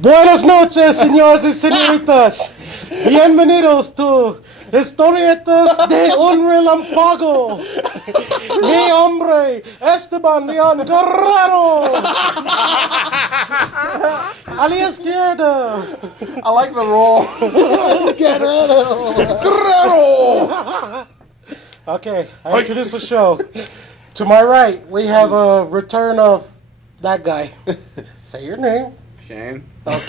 Buenas noches, señores y señoritas. Bienvenidos to Historietas de un Relámpago. Mi hombre, Esteban León Guerrero. A la izquierda. I like the roll. Guerrero. Guerrero! Okay, I introduce the show. To my right, we have a return of that guy. Say your name. Shane. Well,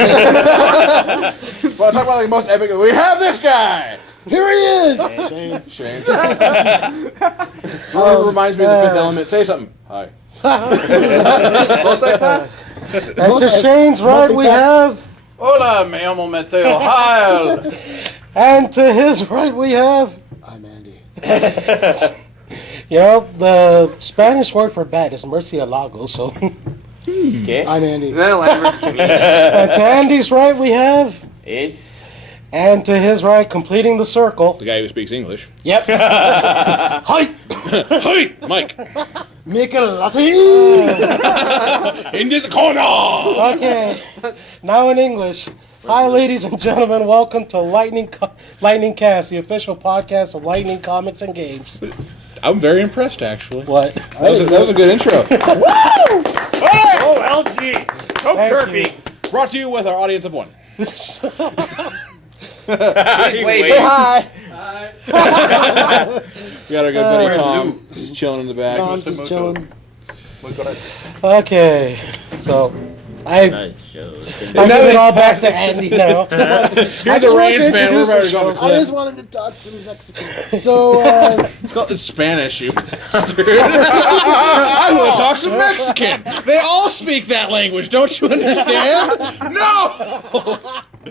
talk about the most epic. We have this guy! Here he is. Shane. Reminds me of the Fifth Element. Say something. Hi. Multipass. And to Shane's right, we have. Hola, me llamo Mateo Heil. And to his right, we have. I'm Andy. You know, the Spanish word for bad is murcielago, so. Okay. I'm Andy. Is that a language? And to Andy's right, we have. Is. And to his right, completing the circle. The guy who speaks English. Yep. Hi! Hi, Mike. Make a latte! In this corner! Okay, now in English. Hi, ladies and gentlemen. Welcome to Lightning Cast, the official podcast of Lightning Comics and Games. I'm very impressed, actually. What? That was a good intro. Woo! Oh, LG. Oh, Thank Kirby. Brought to you with our audience of one. He's Say waiting. hi. Hi. We got our good buddy Tom. Just chilling in the back. Tom's Mr. just Mojo. chilling. Okay, so I'm Nice shows. giving it all back to Andy now. Here's the Reigns fan. We're about to go off a I just cliff. wanted to talk some Mexican. So, It's called Spanish, you bastard. I want to talk some Mexican. They all speak that language. Don't you understand? No!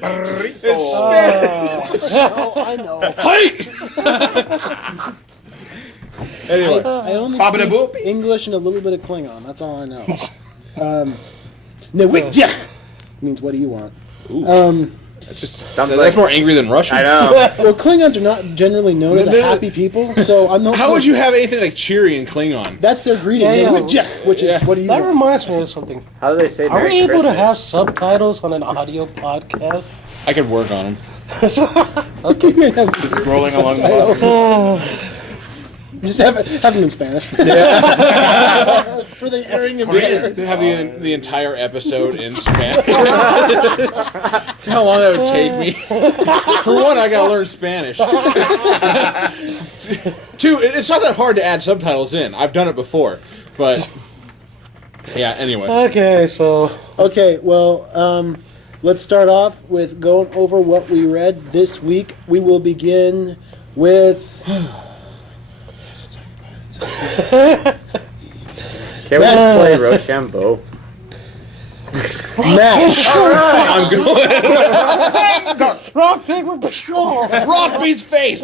It's Spanish. oh, I know. Hi! Anyway. I only Boop. speak English and a little bit of Klingon. That's all I know. Newitjek means what do you want? That's more angry than Russian. I know. Well, Klingons are not generally known as a happy people, so I'm not. How would you have anything like cheery in Klingon? That's their greeting, Yeah. Newitjek, which is what do you That want? reminds me of something. How do they say Are Merry we able to Christmas? have subtitles on an audio podcast? I could work on them. Okay, you can have Scrolling along the subtitles. bottom. Just have them in Spanish. For the airing of They have the entire episode in Spanish. How long that would take me? For one, I gotta learn Spanish. Two, it's not that hard to add subtitles in. I've done it before, but yeah. Anyway, Okay, so Okay, well, let's start off with going over what we read this week. We will begin with Can we just play Rochambeau? Matt. I'm going. rock paper pshaw. Rock beats face.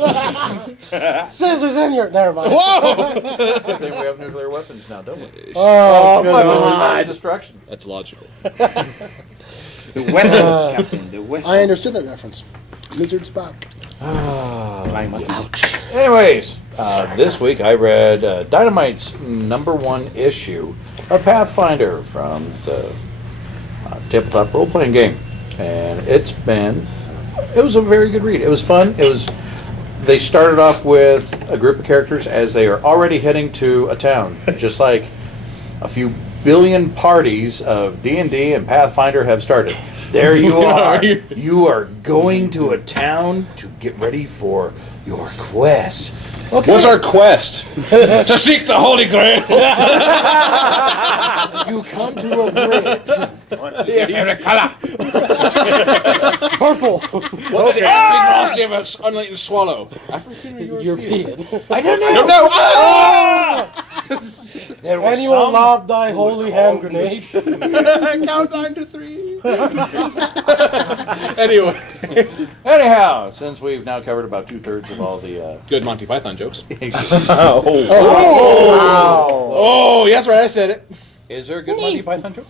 Scissors in your. Never mind. Whoa! Good thing we have nuclear weapons now, don't we? Oh, good Weapons of lord. mass destruction. That's logical. The whistles, Captain. The whistles. I understood that reference. Lizard Spock. Anyways, this week I read Dynamite's #1 issue of Pathfinder from the tabletop role-playing game, and it was a very good read. It was fun. They started off with a group of characters as they are already heading to a town, just like a few billion parties of D&D and Pathfinder have started. There you are. You are going to a town to get ready for your quest. Okay. What's our quest? To seek the Holy Grail. You come to a bridge. Purple. What's the African name of unladen swallow? African or European? European. I don't know. I don't know. Ah! There was Anyone some lob thy holy hand grenade? Count down to 3. Anyway, Anyhow, since we've now covered about 2/3 of all the good Monty Python jokes. Wow. Oh, that's right. I said it. is there a good Monty Python joke?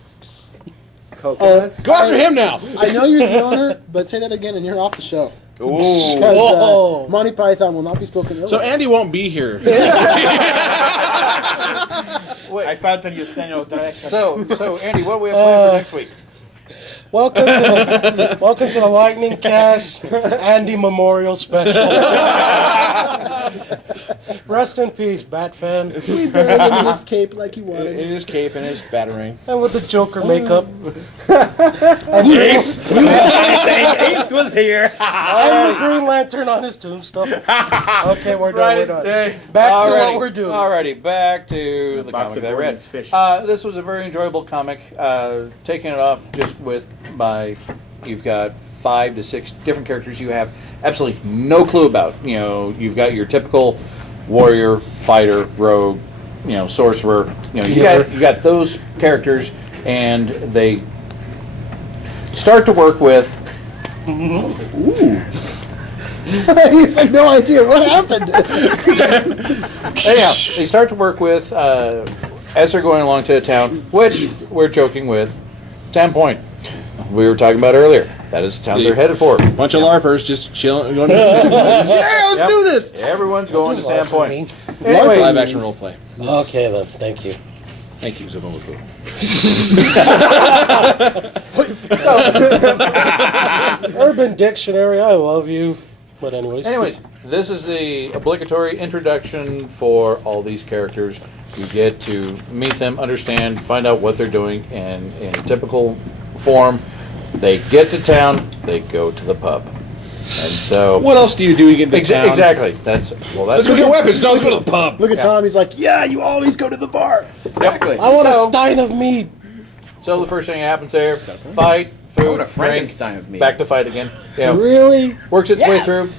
Coconuts? Go after him now. I know you're the owner, but say that again and you're off the show. Ooh. Because Monty Python will not be spoken earlier. So Andy won't be here. Wait. I felt that you stand in your direction. So Andy, what do we have planned for next week? welcome to the Lightning Cast Andy Memorial Special. Rest in peace, Batfan. We buried him in his cape like he In wanted. his cape and his battering. And with the Joker makeup. Ace! Ace was here. And the Green Lantern on his tombstone. Okay, we're done. We're done. Back to what we're doing. Alrighty, back to the box comic of that I read. Gordon's fish. This was a very enjoyable comic. Taking it off just with you've got 5 to 6 different characters you have absolutely no clue about. You know, you've got your typical warrior, fighter, rogue, sorcerer. You got those characters, and they start to work with. He's like, no idea what happened. Anyhow, they start to work with as they're going along to a town, which we're joking with Sandpoint. We were talking about earlier. That is the town they're headed for. Bunch of LARPers just chilling. Going, yeah, let's Yep. do this. Everyone's going to Sandpoint. Live Anyways, action role play. Okay, then. Thank you. Thank you, Zabomafu. Urban Dictionary, I love you. But anyways. this is the obligatory introduction for all these characters. You get to meet them, understand, find out what they're doing, and in typical form, they get to town, they go to the pub. And so... What else do you do? You get into town. Exactly. That's Let's go get weapons. No, let's go to the pub. Look at Tom. He's like, yeah, you always go to the bar. Exactly. I want So- a stein of mead. So the first thing that happens there, fight, food, want a drink, Frankenstein of meat. back to fight again. Yeah, Really? works its way Yes. through.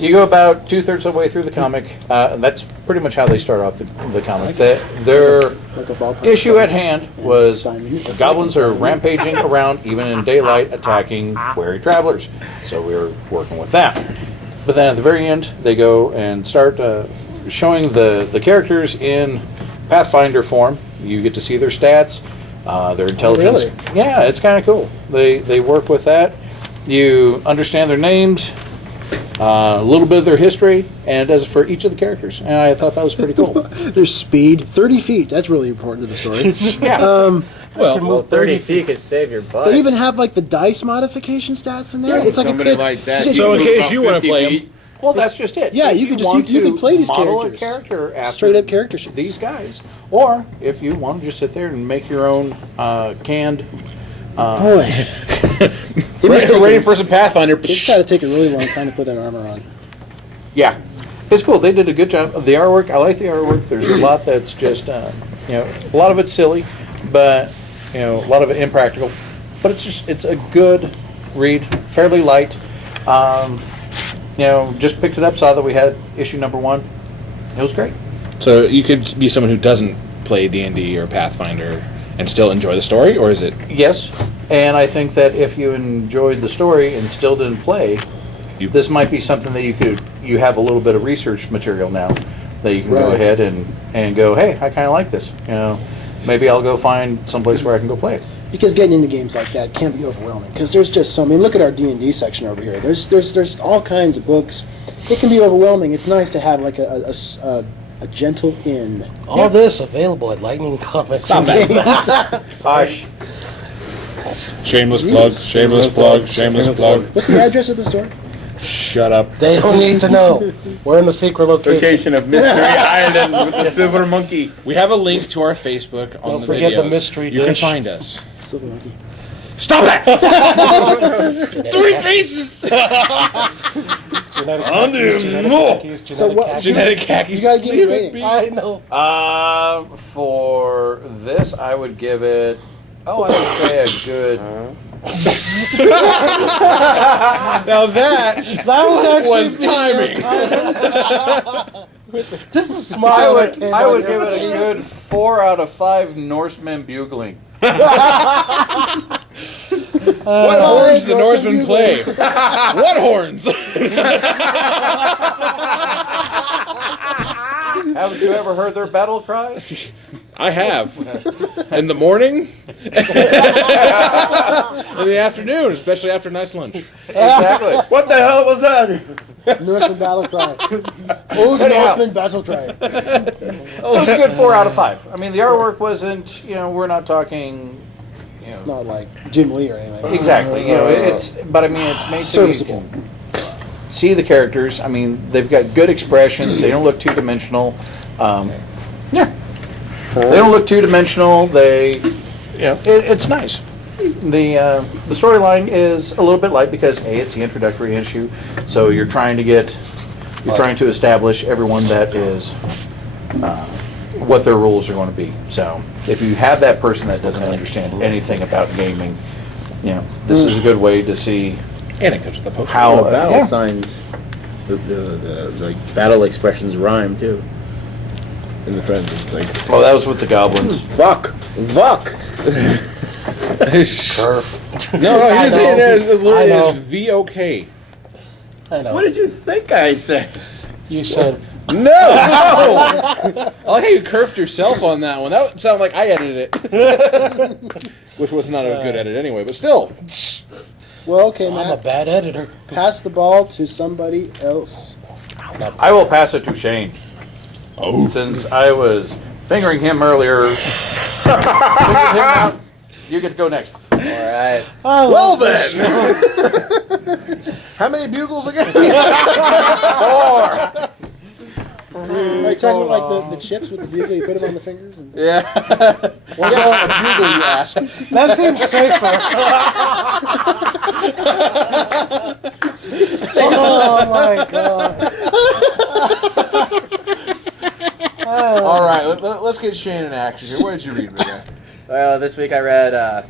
You go about 2/3 of the way through the comic, and that's pretty much how they start off the comic. Their Like a ballpark. issue at hand was Simon. goblins are rampaging around, even in daylight, attacking wary travelers. So we were working with that. But then at the very end, they go and start showing the characters in Pathfinder form. You get to see their stats, their intelligence. really? Yeah, it's kind of cool. They work with that. You understand their names, a little bit of their history, and it does it for each of the characters. And I thought that was pretty cool. There's speed, 30 feet. That's really important to the story. Yeah. Well, 30 feet could save your butt. They even have like the dice modification stats in there. Yeah, it's like somebody a crit. like that. So So in About case you want to 50 play feet. them, Well, that's just it. Yeah, If you could just- want you to could play these model characters. a character after Straight up character sheets. these guys, or if you want to just sit there and make your own canned. Boy, ready for some Pathfinder. it's got to take a really long time to put that armor on. Yeah, it's cool. They did a good job of the artwork. I like the artwork. There's a lot that's just a lot of it's silly, but a lot of it impractical. But it's a good read, fairly light. Just picked it up, saw that we had issue number 1. It was great. So you could be someone who doesn't play D&D or Pathfinder and still enjoy the story, or is it? Yes, and I think that if you enjoyed the story and still didn't play, this might be something that you have a little bit of research material now that you can go Right. ahead and go, hey, I kind of like this. Maybe I'll go find someplace where I can go play it. Because getting into games like that can be overwhelming. Because there's just so. I mean, look at our D&D section over here. There's all kinds of books. It can be overwhelming. It's nice to have like a gentle in. All this available at Lightning Comics. Stop that. Gosh, Shameless plug, shameless plug, shameless plug. What's the address of the store? Shut up. They don't need to know. We're in the secret location. Location of Mystery Island with the silver monkey. We have a link to our Facebook on Don't the forget the videos. mystery You can dish. find us. Silver Monkey. Stop that! Three pieces! So what? Genetic khakis. You gotta give me a rating. I know. for this, I would give it. I would say a good. Now that That would actually was be timing. just a smile. I that came would on give your it a face. good 4 out of 5 Norsemen bugling. What horns the Norsemen play? What horns? Haven't you ever heard their battle cries? I have. In the morning, in the afternoon, especially after a nice lunch. Exactly. What the hell was that? Norseman battle cry. Old Anyhow. Norseman battle cry. It was a good 4 out of 5. I mean, the artwork wasn't. We're not talking. It's not like Jim Lee or anything. Exactly. You know, but I mean, it's made so you Serviceable. can see the characters. I mean, they've got good expressions. They don't look two-dimensional. Yeah. They don't look two-dimensional. It's nice. The storyline is a little bit light because it's the introductory issue, so you're trying to establish everyone that is what their rules are going to be. So if you have that person that doesn't understand anything about gaming, this is a good way to see And it comes with the poster. how battle signs, the like battle expressions rhyme too. In the friends, it's like Oh, that was with the goblins. fuck. Curve. No, he didn't say it as the I word know. is VOK. I know. What did you think I said? You said, No! I like how you curved yourself on that one. That sounded like I edited it. Which was not a good edit anyway, but still. Well, okay, I'm a Matt. bad editor. Pass the ball to somebody else. I will pass it to Shane. Oh. Since I was fingering him earlier. Fingered him out. You get to go next. All right. Well then! How many bugles again? Are you talking about like the chips with the bugle? You put them on the fingers? And... Yeah. Well, yes, a bugle, you ask. That seems safer. Oh my god. All right, let's get Shane in action here. What did you read, man? Well, this week I read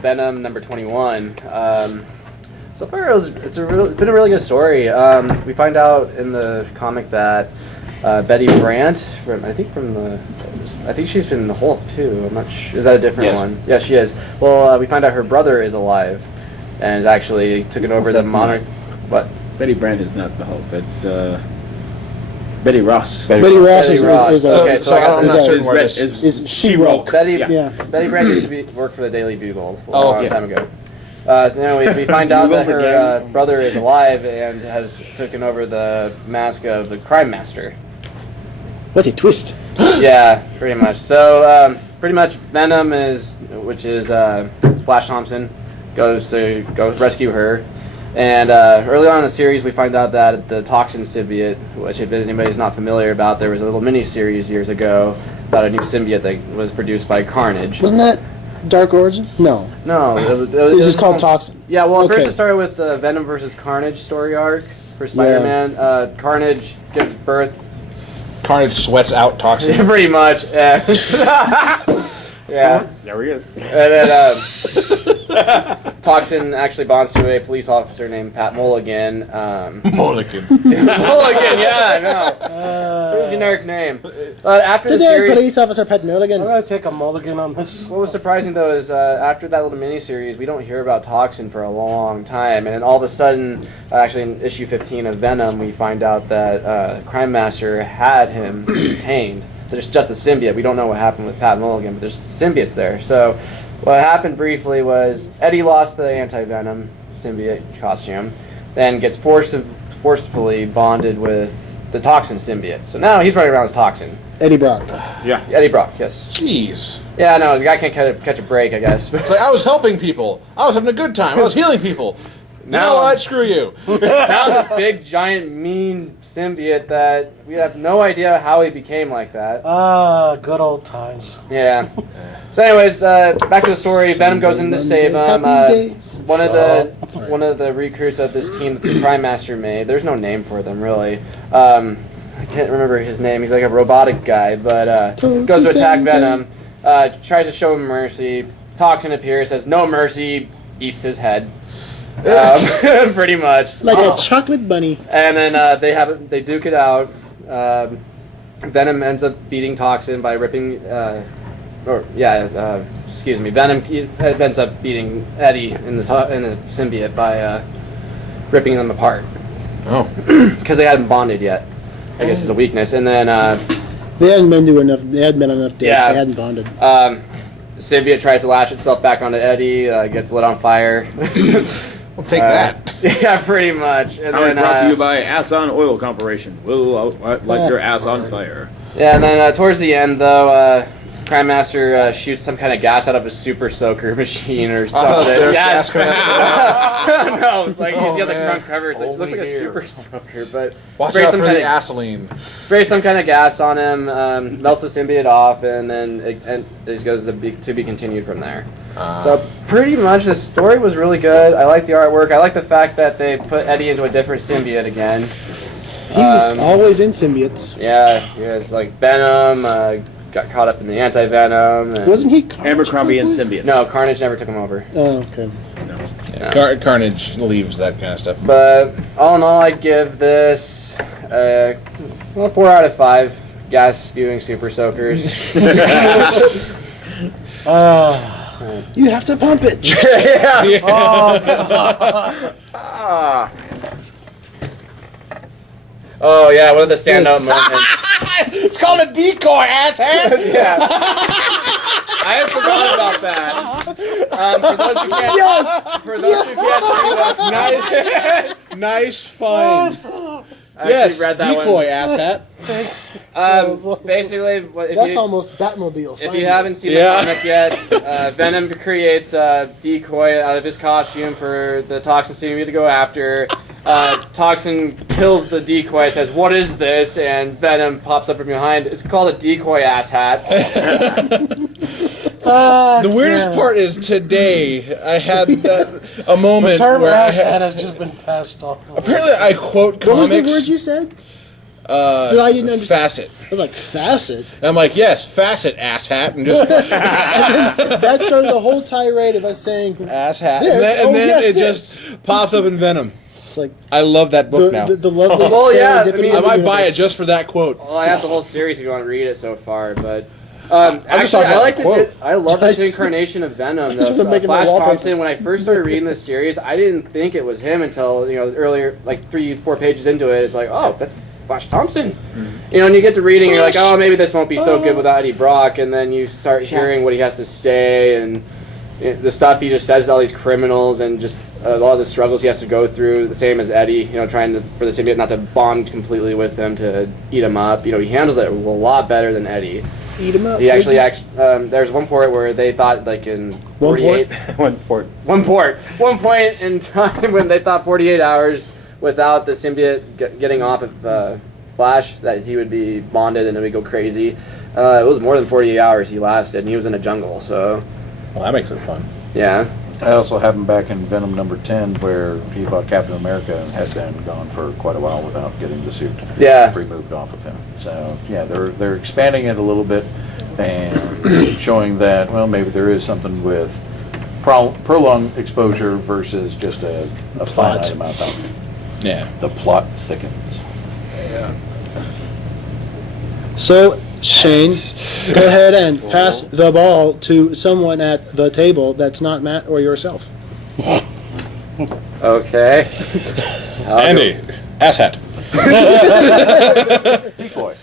Venom number 21. So far, it's been a really good story. We find out in the comic that Betty Brant, I think she's been in the Hulk too. I'm not sure. Is that a different Yes. one? Yeah, she is. Well, we find out her brother is alive and is actually taken over the That's monarch. What? Betty Brant is not the Hulk. That's Betty Ross. Betty Ross Betty is, Ross. is, Okay, so I got I'm not is, certain where Red- this is She-Hulk. Betty Yeah. Betty Brant used to work for the Daily Bugle a Oh, long yeah. time ago. So anyway, we find out that Bugles her again. brother is alive and has taken over the mask of the Crime Master. What a twist! Yeah, pretty much. So pretty much Venom which is Flash Thompson, goes to go rescue her. And early on in the series, we find out that the Toxin symbiote, which if anybody's not familiar about, there was a little mini-series years ago about a new symbiote that was produced by Carnage. Wasn't that Dark Origin? No. No, it It's was just called Toxin. Yeah, well, Okay. first it started with the Venom versus Carnage story arc for Spider-Man. Carnage gives birth, Carnage sweats out toxin. pretty much. And yeah. There he is. And then Toxin actually bonds to a police officer named Pat Mulligan. Mulligan. Mulligan, yeah, I know. Pretty generic name. After the Today, series, police officer Pat Milligan. I'm gonna take a mulligan on this. what was surprising though is after that little miniseries, we don't hear about Toxin for a long time, and then all of a sudden, actually in issue 15 of Venom, we find out that Crime Master had him detained. There's just the symbiote. We don't know what happened with Pat Mulligan, but there's the symbiotes there. So what happened briefly was Eddie lost the anti-Venom symbiote costume, then gets forcefully bonded with the Toxin symbiote. So now he's running around as Toxin. Eddie Brock. Eddie Brock, yes. Jeez. Yeah, no, the guy can't catch a break, I guess. It's like I was helping people. I was having a good time. I was healing people. You know Now- what? Screw you. Now this big, giant, mean symbiote that we have no idea how he became like that. Ah, good old times. Yeah. So, anyways, back to the story. Venom goes in to save him. One of the recruits of this team that the Crime Master made. There's no name for them really. I can't remember his name. He's like a robotic guy, but goes to attack Venom. Tries to show him mercy. Toxin appears, says no mercy, eats his head. Pretty much. Like a chocolate bunny. And then they duke it out. Venom ends up beating Toxin by ripping, Venom ends up beating Eddie in the symbiote by ripping them apart Oh. because they hadn't bonded yet. I guess is a weakness. And then They hadn't been to enough. They hadn't been on enough dates. Yeah. They hadn't bonded. symbiote tries to lash itself back onto Eddie, gets lit on fire. Well, take that. Yeah, pretty much. And Now then brought to you by Ass On Oil Corporation. We'll light your ass on fire. yeah, and then towards the end though, Crime Master shoots some kind of gas out of a super soaker machine or I thought something. there was Yeah, gas coming out. no, like he's got the man. front cover. It looks like a Only here. super soaker, but Watch spray out some for kind the of gasoline. spray some kind of gas on him, melts the symbiote off, and then it goes to be continued from there. So pretty much the story was really good. I like the artwork. I like the fact that they put Eddie into a different symbiote again. He was always in symbiotes. Yeah, he was like Venom, got caught up in the anti-Venom. and- Wasn't he? Abercrombie and symbiotes. No, Carnage never took him over. Oh, okay. Carnage leaves that kind of stuff. But all in all, I'd give this 4 out of 5 gas spewing super soakers. You have to pump it. Oh yeah, one of the standout moments. It's called a decoy, asshat. Yeah. I had forgotten about that. For those who can't see what, Nice find. I Yes, actually read that decoy, asshat. one. Basically, That's almost Batmobile. if you haven't seen Yeah. the comic yet, Venom creates a decoy out of his costume for the Toxin symbiote to go after. Toxin kills the decoy, says, "What is this?" And Venom pops up from behind. It's called a decoy asshat. The weirdest part is today I had a moment The term where I asshat had, has just been passed off. apparently I quote What was the comics. word you said? I didn't understand. Facet. I was like, facet. And I'm like, yes, facet, asshat, and just That started the whole tirade of us saying, asshat, This, and then yes, it this. just pops up in Venom. it's like I love that book now. the lovely Well, yeah, I serendipity mean- I of the might buy it universe. just for that quote. Well, I have the whole series if you want to read it so far, but just actually, talking I about like the this. quote. I love this incarnation of Venom. just wanna make it Flash my wallpaper. Thompson. When I first started reading this series, I didn't think it was him until earlier, like 3-4 pages into it. It's like, oh, that's Flash Thompson. And you get to reading, you're like, oh, maybe this won't be so good without Eddie Brock, and then you start hearing what he has to say and the stuff he just says to all these criminals and just a lot of the struggles he has to go through. The same as Eddie, trying for the symbiote not to bond completely with him, to eat him up. He handles it a lot better than Eddie. Eat 'em up. He actually, there's one point where they thought, like in 48, One port. one point in time when they thought 48 hours without the symbiote getting off of Flash, that he would be bonded and it would go crazy. It was more than 48 hours he lasted, and he was in a jungle, so Well, that makes it fun. yeah. I also have him back in Venom number 10, where he fought Captain America and had been gone for quite a while without getting the suit Yeah. removed off of him. So yeah, they're expanding it a little bit and showing that, well, maybe there is something with prolonged exposure versus just a finite amount of time. Yeah. The plot thickens. So, Shane, go ahead and pass the ball to someone at the table that's not Matt or yourself. Okay. Andy, asshat. Decoy.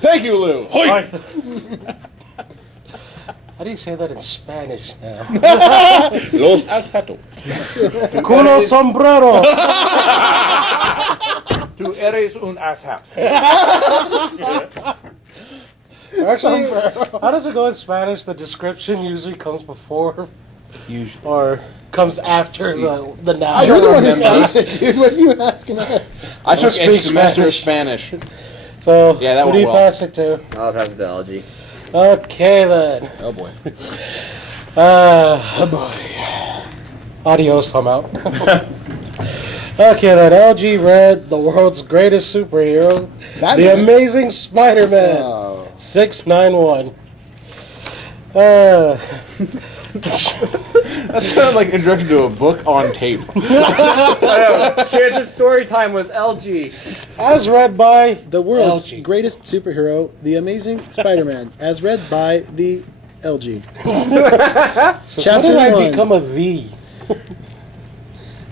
Thank you, Lou. Hoi. How do you say that in Spanish now? Los ashato. Culo sombrero. Tu eres un asshat. Actually, how does it go in Spanish? The description usually comes before, Usually. or comes after the noun. I You're the don't one who remember. speaks it, dude. What are you asking us? I took a speak semester of Spanish. So, Yeah, that who do went you well. pass it to? I'll pass it to LG. Okay then. Oh boy. Adios, I'm out. Okay then, LG read the world's greatest superhero, The Batman. Amazing Spider-Man, Oh. 691. That sounded like introduction to a book on tape. Kids, it's story time with LG. As read by The world's LG. greatest superhero, The Amazing Spider-Man, as read by the LG. So Chapter how did I 1. become a the?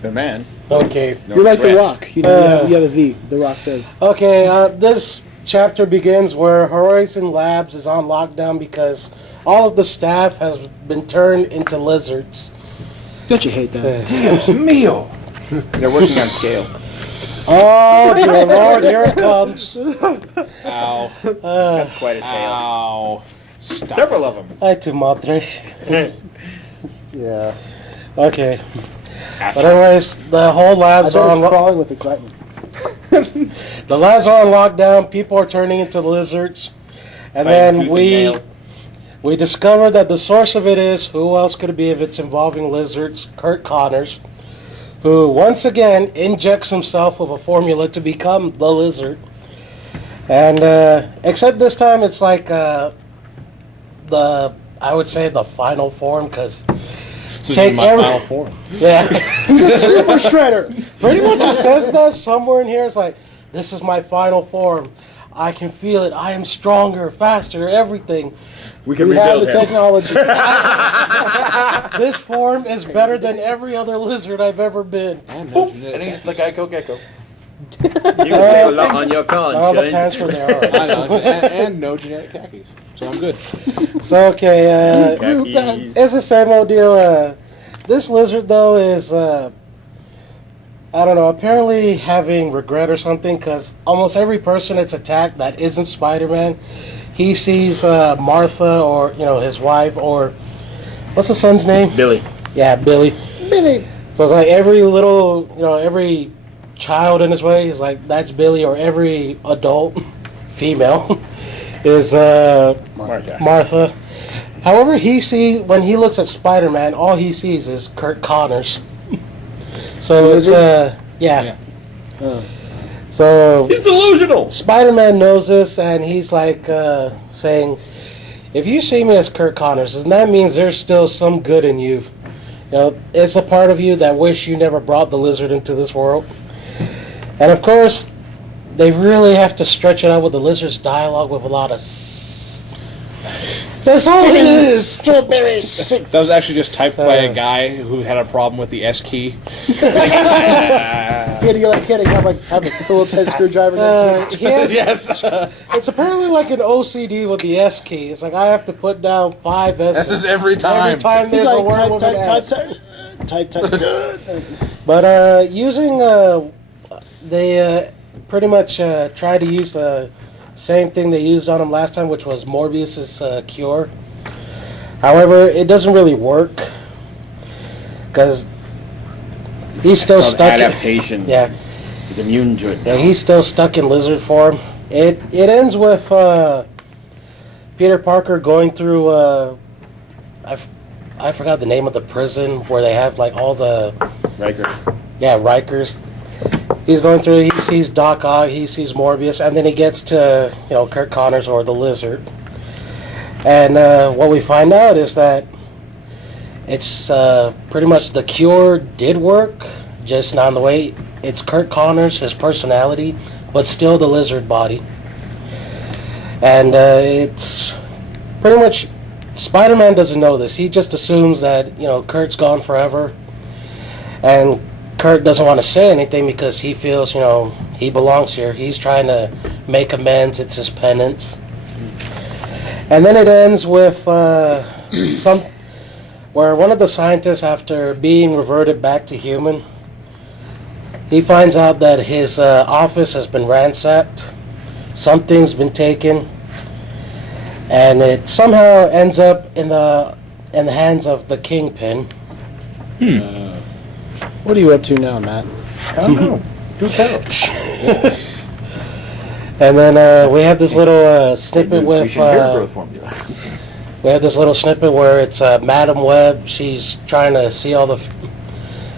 The man. Okay. You're like The regrets. Rock. You know, you have a V. The Rock says. Okay, this chapter begins where Horizon Labs is on lockdown because all of the staff has been turned into lizards. Don't you hate that? Dios mío. They're working on scale. Oh, dear Lord, here it comes. Ow. That's quite a tale. Ow. Several of them. Hi, tu madre. Yeah. Okay. But anyways, the whole I labs bet are it's on crawling with excitement. the labs are on lockdown. People are turning into lizards, and Fighting then tooth and nail. we discover that the source of it is, who else could it be if it's involving lizards? Kurt Connors, who once again injects himself with a formula to become the lizard. And except this time it's like I would say the final form, because This Take is my every- final form. yeah, He's a super shredder. pretty much it says that somewhere in here. It's like, this is my final form. I can feel it. I am stronger, faster, everything. We can We have rebuild the him. technology. This form is better than every other lizard I've ever been. And he's the Geico Gecko. You can say a lot on your All the conscience. pants were there. I All right. know, and no genetic khakis. So I'm good. So, okay, Khakis. it's the same old deal. This lizard, though, is, I don't know, apparently having regret or something, because almost every person it's attacked that isn't Spider-Man, he sees Martha or, his wife, or, what's the son's name? Billy. Yeah, Billy. Billy. So it's like every little, every child in his way is like, that's Billy, or every adult, female, is Martha. Martha. However, when he looks at Spider-Man, all he sees is Kurt Connors. So it's yeah. So He's delusional. Spider-Man knows this, and he's like saying, "If you see me as Kurt Connors, then that means there's still some good in you. It's a part of you that wish you never brought the lizard into this world." And of course, they really have to stretch it out with the lizard's dialogue with a lot of. That's all it is. Strawberry sick. That was actually just typed by a guy who had a problem with the S key. He had to have a Phillips head screwdriver. He has, Yes. it's apparently like an OCD with the S key. It's like I have to put down 5 S's. This is every Every time. time He's there's a like, word with an S. type. But using they pretty much try to use the same thing they used on him last time, which was Morbius's cure. However, it doesn't really work because he's still Called stuck. adaptation. Yeah, He's immune to it. yeah, he's still stuck in lizard form. It ends with Peter Parker going through. I forgot the name of the prison where they have like all the. Rikers. Yeah, Rikers. He's going through. He sees Doc Ock. He sees Morbius, and then he gets to Kurt Connors or the Lizard. And what we find out is that it's pretty much the cure did work, just not in the way it's Kurt Connors, his personality, but still the Lizard body. And it's pretty much Spider-Man doesn't know this. He just assumes that Kurt's gone forever, and Kurt doesn't want to say anything because he feels, he belongs here. He's trying to make amends. It's his penance. And then it ends with where one of the scientists, after being reverted back to human, he finds out that his office has been ransacked. Something's been taken, and it somehow ends up in the hands of the Kingpin. What are you up to now, Matt? I don't know. Do tell. And then we have this little snippet with formula. we have this little snippet where it's Madam Web. She's trying to see all the,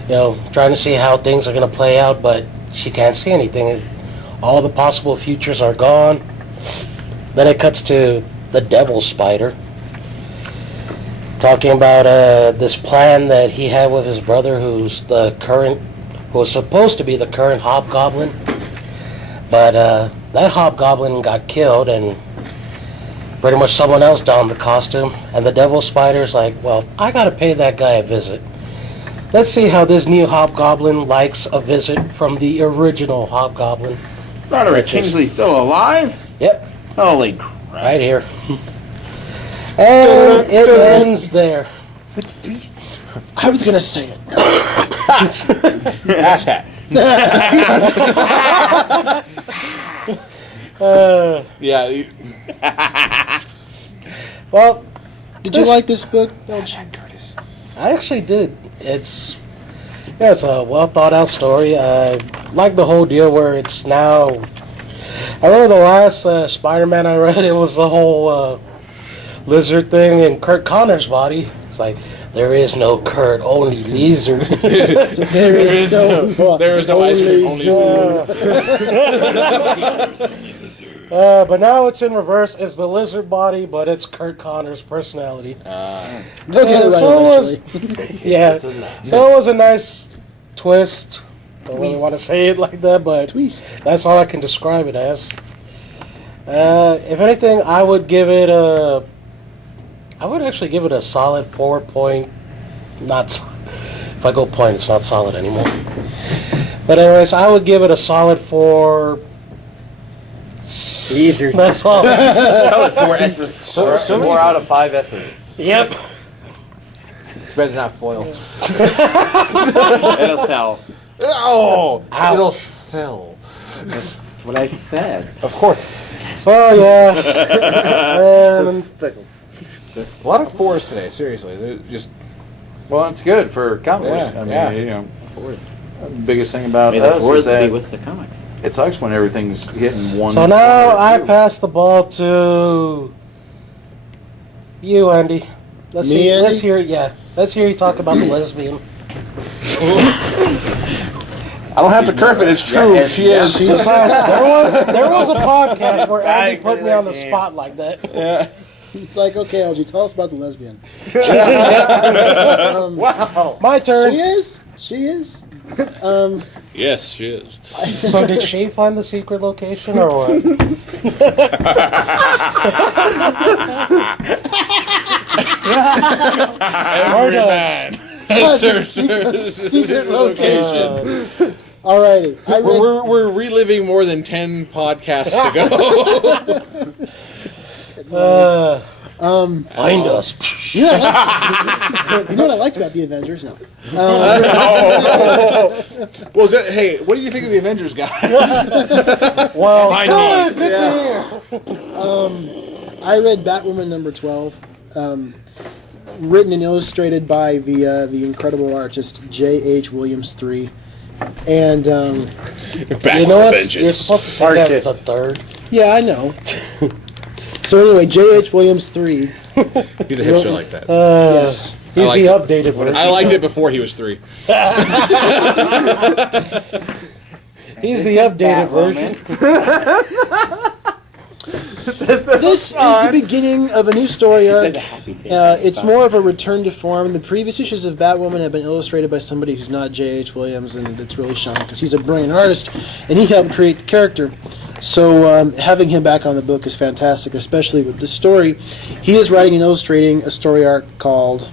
trying to see how things are going to play out, but she can't see anything. All the possible futures are gone. Then it cuts to the Devil Spider talking about this plan that he had with his brother, who was supposed to be the current Hobgoblin, but that Hobgoblin got killed, and pretty much someone else donned the costume. And the Devil Spider's like, well, I gotta pay that guy a visit. Let's see how this new Hobgoblin likes a visit from the original Hobgoblin. Roderick Kingsley still alive? Yep, Holy crap. right here. And it ends there. I was gonna say it. Ass hat. Yeah. Well, Did you like this book? Chad Curtis. I actually did. It's a well thought out story. Like the whole deal where it's now. I remember the last Spider-Man I read. It was the whole lizard thing in Kurt Connor's body. It's like there is no Kurt, only lizard. There is no ice cream, only But now it's in reverse. It's the lizard body, but it's Kurt Connor's personality. They'll get it right So it was- eventually. Yeah. So it was a nice twist. Don't really want to say it like that, but Twist. that's all I can describe it as. If anything, I would give it a. I would actually give it a solid 4 point. Not. If I go point, it's not solid anymore. But anyways, I would give it a solid 4. Lizard. That's all. Solid 4 S's. So 4 out of 5 S's. Yep. It's better not foil. It'll sell. Oh! Ow. It'll sell. That's what I said. Of course. So yeah. And A lot of 4s today, seriously. They're just. Well, it's good for comics. Yeah, I mean, yeah. you know, the biggest thing about May the us is fours be that with the comics. it sucks when everything's hitting one. So now or I two. pass the ball to you, Andy. Let's Me, see. Andy? Let's hear. Yeah, let's hear you talk about the lesbian. I don't have to curve it, it's true. Yeah, She is. Besides, there was a podcast where Andy put me on the spot like that. It's like, okay, LG, tell us about the lesbian. Wow. My turn. She is. She is. Yes, she is. So did she find the secret location or what? Every man. Secret location. Alrighty. I read, We're reliving more than 10 podcasts ago. Find us. you know what I liked about the Avengers? No. Well, good. Hey, what do you think of the Avengers, guys? Well, Find good us. to hear. I read Batwoman number 12, written and illustrated by the incredible artist J.H. Williams III. And Back You know with what? vengeance. You're supposed to say that's the third. yeah, I know. So anyway, J.H. Williams III. He's a hipster like that. Yes. He's like the it. updated version. I liked it before he was 3. He's the updated version. This is the beginning of a new story arc. It's more of a return to form. The previous issues of Batwoman have been illustrated by somebody who's not J.H. Williams, and it's really shocking because he's a brilliant artist, and he helped create the character. So having him back on the book is fantastic, especially with this story. He is writing and illustrating a story arc called...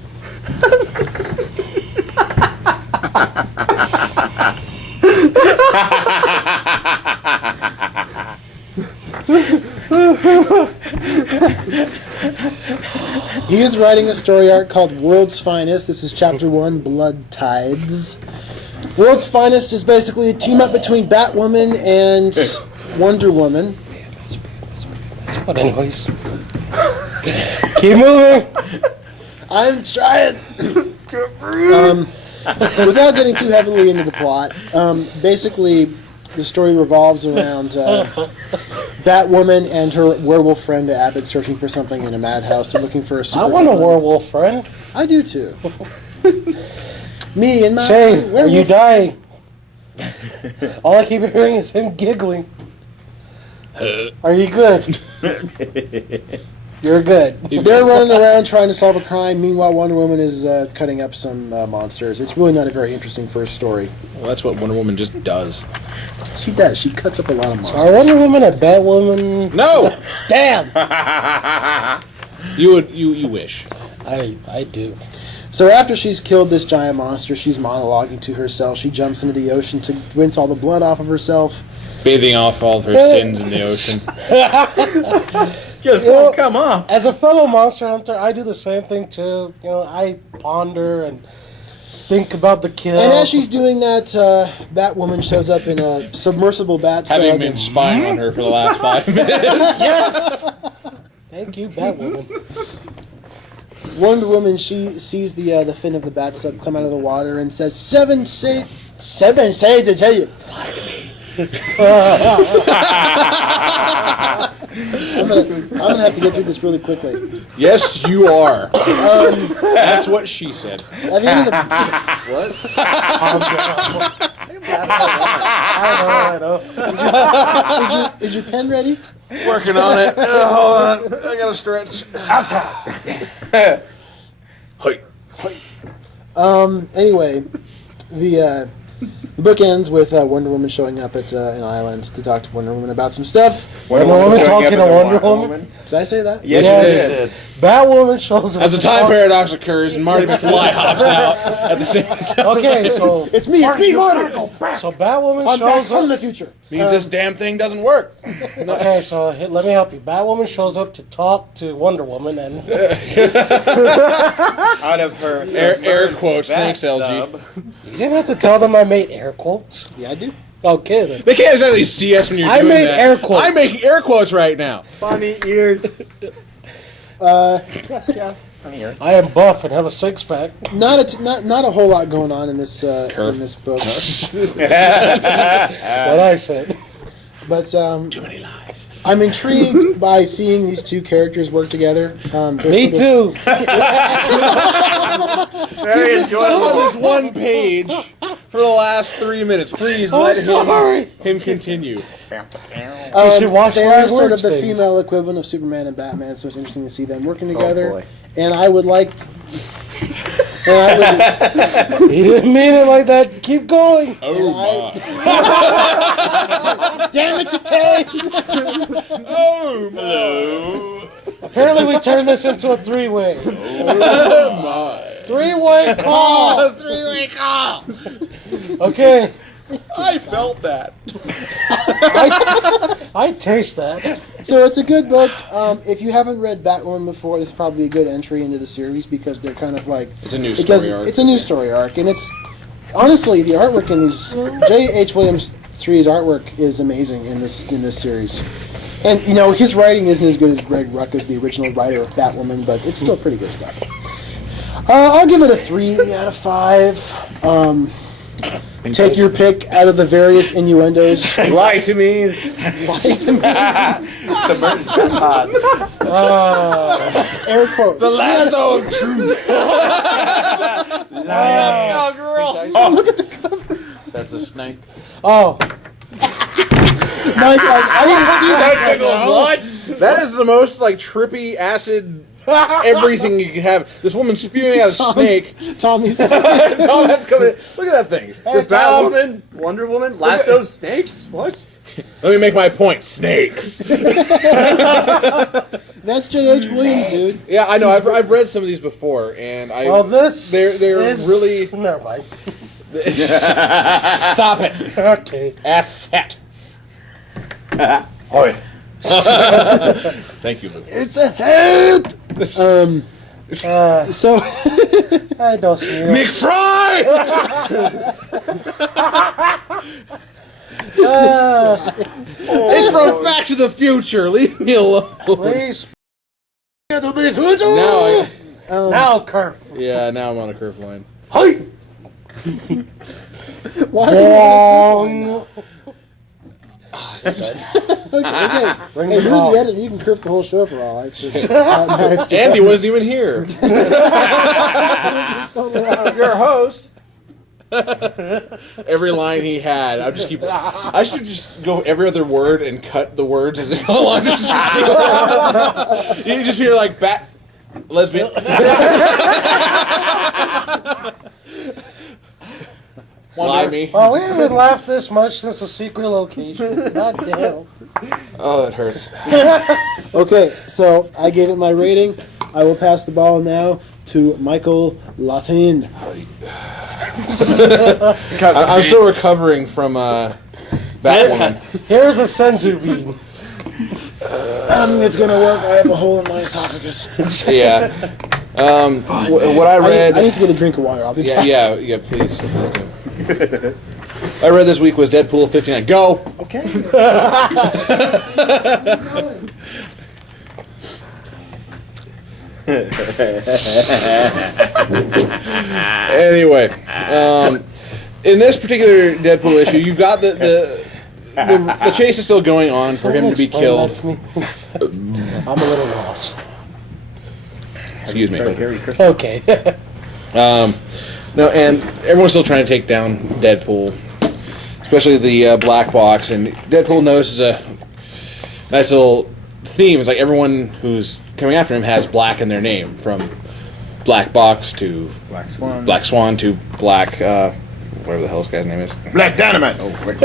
He is writing a story arc called World's Finest. This is chapter 1, Blood Tides. World's Finest is basically a team up between Batwoman and Wonder Woman. But anyways, keep moving. I'm trying. Without getting too heavily into the plot, basically the story revolves around Batwoman and her werewolf friend Abbott searching for something in a madhouse. They're looking for a I super want a villain. werewolf friend. I do too. Me and my Shane, are you werewolf. dying? All I keep hearing is him giggling. Are you good? You're good. They're running around trying to solve a crime. Meanwhile, Wonder Woman is cutting up some monsters. It's really not a very interesting first story. Well, that's what Wonder Woman just does. She does. She cuts up a lot of monsters. Are Wonder Woman a Batwoman? No! Damn. You wish. I do. So after she's killed this giant monster, she's monologuing to herself. She jumps into the ocean to rinse all the blood off of herself. Bathing off all of her sins in the ocean. Just won't come off. As a fellow monster hunter, I do the same thing too. You know, I ponder and think about the kill. And as she's doing that, Batwoman shows up in a submersible bat Having sub. been spying on her for the last 5 minutes. Yes! Thank you, Batwoman. Wonder Woman, she sees the fin of the bat sub come out of the water and says, seven say to tell you. I'm gonna have to get through this really quickly. Yes, you are. That's what she said. At the end of the I know. is your pen ready? Working on it. Hold on. I gotta stretch. Hey. Anyway, the book ends with Wonder Woman showing up at an island to talk to Wonder Woman about some stuff. Wonder Woman talking to Wonder Woman? Did I say that? Yes, Yes. you did. Batwoman shows up. As a to time talk- paradox occurs and Marty McFly hops out at the same time. Okay, so It's me, Marty. so Batwoman I'm back shows from up. the future. Means this damn thing doesn't work. Okay, so let me help you. Batwoman shows up to talk to Wonder Woman, and Out of her Air quotes. Thanks, LG. sub. you didn't have to tell them I made air quotes. Yeah, I do. Okay, then. They can't exactly see us when you're I doing made that. air quotes. I'm making air quotes right now. Funny ears. I am buff and have a six pack. Not a whole lot going on in this book, What I said. but too many lies. I'm intrigued by seeing these two characters work together. Me too. Very He's been stuck on this one page for the last 3 minutes. Please let him continue. You should watch They my are sort of words the things. female equivalent of Superman and Batman, so it's interesting to see them working together. boy. And I would like. He didn't mean it like that. Keep going. Oh my. Damn it, Takei! Oh my. Apparently, we turned this into a three-way. Oh my. Three-way call. Three-way call. Okay, I felt that. I taste that. So it's a good book. If you haven't read Batwoman before, this is probably a good entry into the series because they're kind of like It's a new it story does- arc. It's a new story arc, and it's honestly the artwork in these J.H. Williams 3's artwork is amazing in this series. And you know his writing isn't as good as Greg Rucka's, the original writer of Batwoman, but it's still pretty good stuff. I'll give it a 3 out of 5. Take your pick out of the various innuendos. Lie to me. Air quotes. The lasso of truth. Oh, girl. That's a snake. Oh, Mike's like, I didn't see that. That is the most like trippy acid everything you can have. This woman spewing out a snake. Tommy's Oh, that's coming. Look at that thing. This Batwoman, Wonder Woman, lasso snakes. What? Let me make my point. Snakes. That's J.H. Williams, dude. Yeah, I know. I've read some of these before, and I. well, this They're is really. Never mind. Stop it. Okay. Asset. Oh, Thank you, Luke. It's a head. So I know some. McFry. It's from Back to the Future. Leave me alone. Please. Now I. Now, Kerf. Yeah, now I'm on a curve line. Hey. why? Wrong. Okay. Bring Hey, the you're call. the editor. You can curve the whole show for all. Andy wasn't even here. Your host. Every line he had, I just keep. I should just go every other word and cut the words as they go along. Just to see what- you just hear like bat lesbian. Lie me. Well, we haven't laughed this much since the secret location. God damn. Oh, that hurts. Okay, so I gave it my rating. I will pass the ball now to Michael Latin. I'm still recovering from Batwoman. Here's a senzu bean. It's gonna work. I have a hole in my esophagus. Yeah. What I I read. need to get a drink of water. I'll be back. Yeah. Please do. I read this week was Deadpool 59. Go. Okay. Anyway, in this particular Deadpool issue, you've got the chase is still going on for him to be Explain killed. that to me. I'm a little lost. Excuse me. Okay. No, and everyone's still trying to take down Deadpool, especially the Black Box. And Deadpool notices a nice little theme. It's like everyone who's coming after him has black in their name, from Black Box to Black Swan. Black Swan to Black, whatever the hell this guy's name is. Black Dynamite. Oh, wait.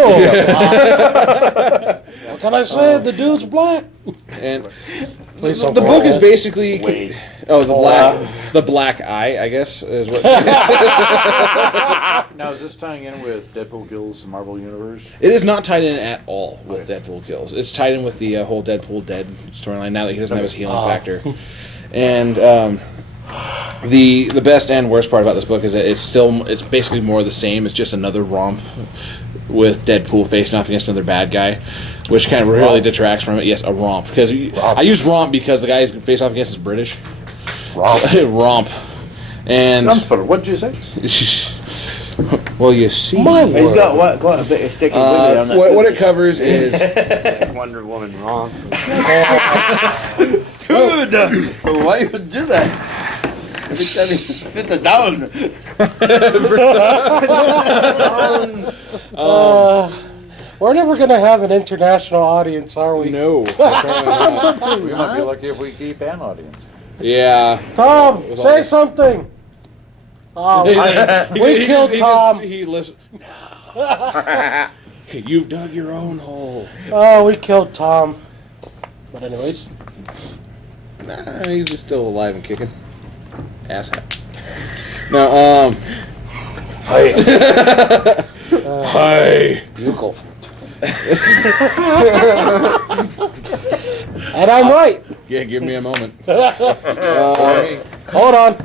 What can I say? The dude's black. And Please the don't book is fall. basically Wait. the black eye, I guess is what. Now, is this tying in with Deadpool Kills the Marvel Universe? It is not tied in at all with Deadpool Kills. It's tied in with the whole Deadpool Dead storyline now that he doesn't have his healing factor. And the best and worst part about this book is that it's basically more of the same. It's just another romp with Deadpool facing off against another bad guy, which kind of really detracts from it. Yes, a romp, because I use romp because the guy he's face off against is British. Romp. And Gunsfooter, what'd you say? well, you see, He's got what? A bit of sticky wiggly on that. what it covers is Wonder Woman wrong. Dude, why you would do that? Every time you sit it down. We're never gonna have an international audience, are we? no. We might be lucky if we keep an audience. Yeah. Tom, say something. We killed Tom. He lives. You've dug your own hole. Oh, we killed Tom. But anyways, Nah, he's just still alive and kicking. Asshat. No, Hi. Bugle. And I'm right. Yeah, give me a moment. Hold on.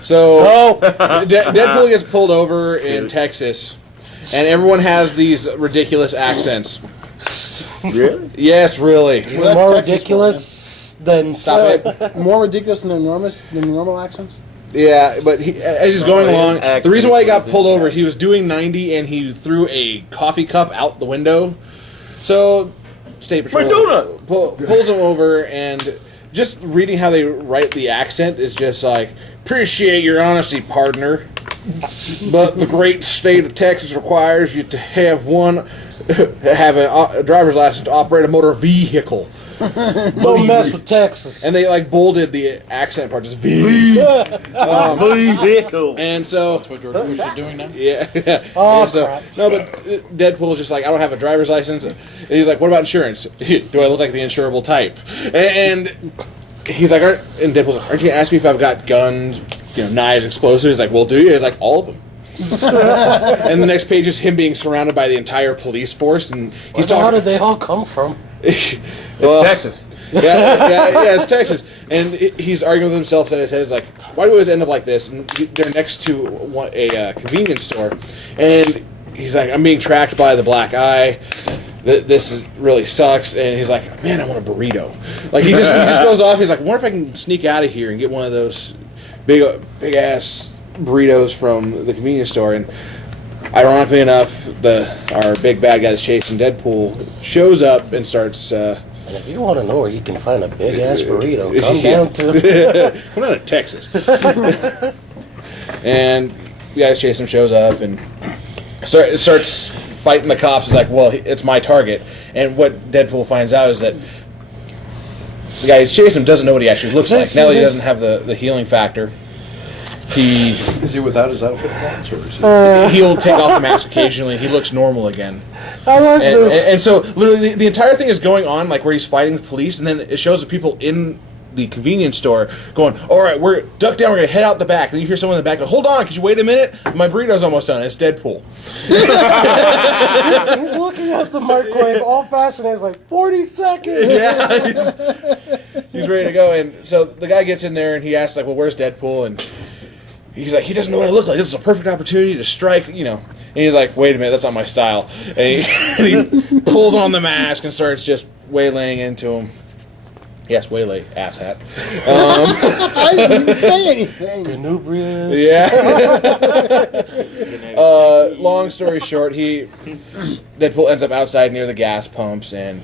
So, Oh, Deadpool gets pulled over in Texas, and everyone has these ridiculous accents. Really? Yes, really. Well, more that's Texas ridiculous than Stop it. More ridiculous than the normal accents. Yeah, but as he's going along, his the reason why he got accents pulled are over, he was doing 90 and he threw a coffee cup out the window. So, State Patrol donut! pulls him over, and just reading how they write the accent is just like, appreciate your honesty, partner. But the great state of Texas requires you to have a driver's license to operate a motor vehicle. don't mess with Texas. And they like bolded the accent part, just V. Vehicle. And so, That's what George Bush is doing now? yeah. Oh, Yeah, so, crap. no, but Deadpool's just like, I don't have a driver's license. And he's like, what about insurance? Do I look like the insurable type? And he's like, and Deadpool's like, aren't you gonna ask me if I've got guns, knives, explosives? He's like, well, do you? He's like, all of them. And the next page is him being surrounded by the entire police force, and he's How talking. did they all come from? Well, Texas. yeah, it's Texas, and he's arguing with himself in his head. He's like, "Why do we always end up like this?" And they're next to a convenience store, and he's like, "I'm being tracked by the black eye. This really sucks." And he's like, "Man, I want a burrito." Like he just goes off. He's like, "Wonder if I can sneak out of here and get one of those big ass burritos from the convenience store." And ironically enough, our big bad guy that's chasing Deadpool shows up and starts. And if you want to know where you can find a big ass burrito, come Yeah. down to. I'm not in Texas. And the guy that's chasing him shows up and starts fighting the cops. He's like, well, it's my target. And what Deadpool finds out is that the guy who's chasing him doesn't know what he actually looks like. Now that he doesn't have the healing factor, Is he without his outfit once, or is he? he'll take off the mask occasionally and he looks normal again. I like And this. so literally the entire thing is going on like where he's fighting the police, and then it shows the people in the convenience store, going, "All right, we're duck down. We're gonna head out the back." And you hear someone in the back go, "Hold on, could you wait a minute? My burrito's almost done." It's Deadpool. He's looking at the microwave all fascinated. He's like, 40 seconds. Yeah, he's ready to go. And so the guy gets in there and he asks, like, "Well, where's Deadpool?" And he's like, "He doesn't know what I look like. This is a perfect opportunity to strike, you know." And he's like, "Wait a minute, that's not my style." And he pulls on the mask and starts just waylaying into him. Yes, waylay, asshat. I didn't even say anything. Canubrius. Yeah. Long story short, Deadpool ends up outside near the gas pumps, and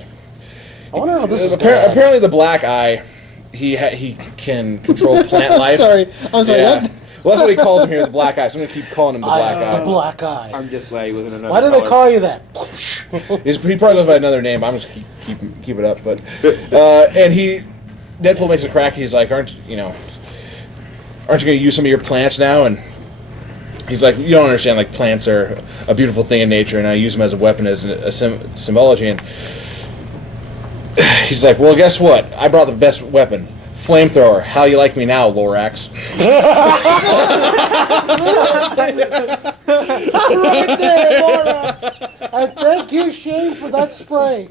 I wonder how this is apparently the Black Eye, he can control plant life. I'm sorry. Yeah. What? Well, that's what he calls him here, the Black Eye. So I'm gonna keep calling him the Black The Eye. Black Eye. I'm just glad he wasn't another Why do they color. call you that? He probably goes by another name. I'm just keep it up, but and Deadpool makes a crack. He's like, aren't you gonna use some of your plants now? And he's like, you don't understand. Like, plants are a beautiful thing in nature, and I use them as a weapon, as a symbology. And he's like, well, guess what? I brought the best weapon. Flamethrower. How you like me now, Lorax? Right there, Laura. And thank you, Shane, for that spray.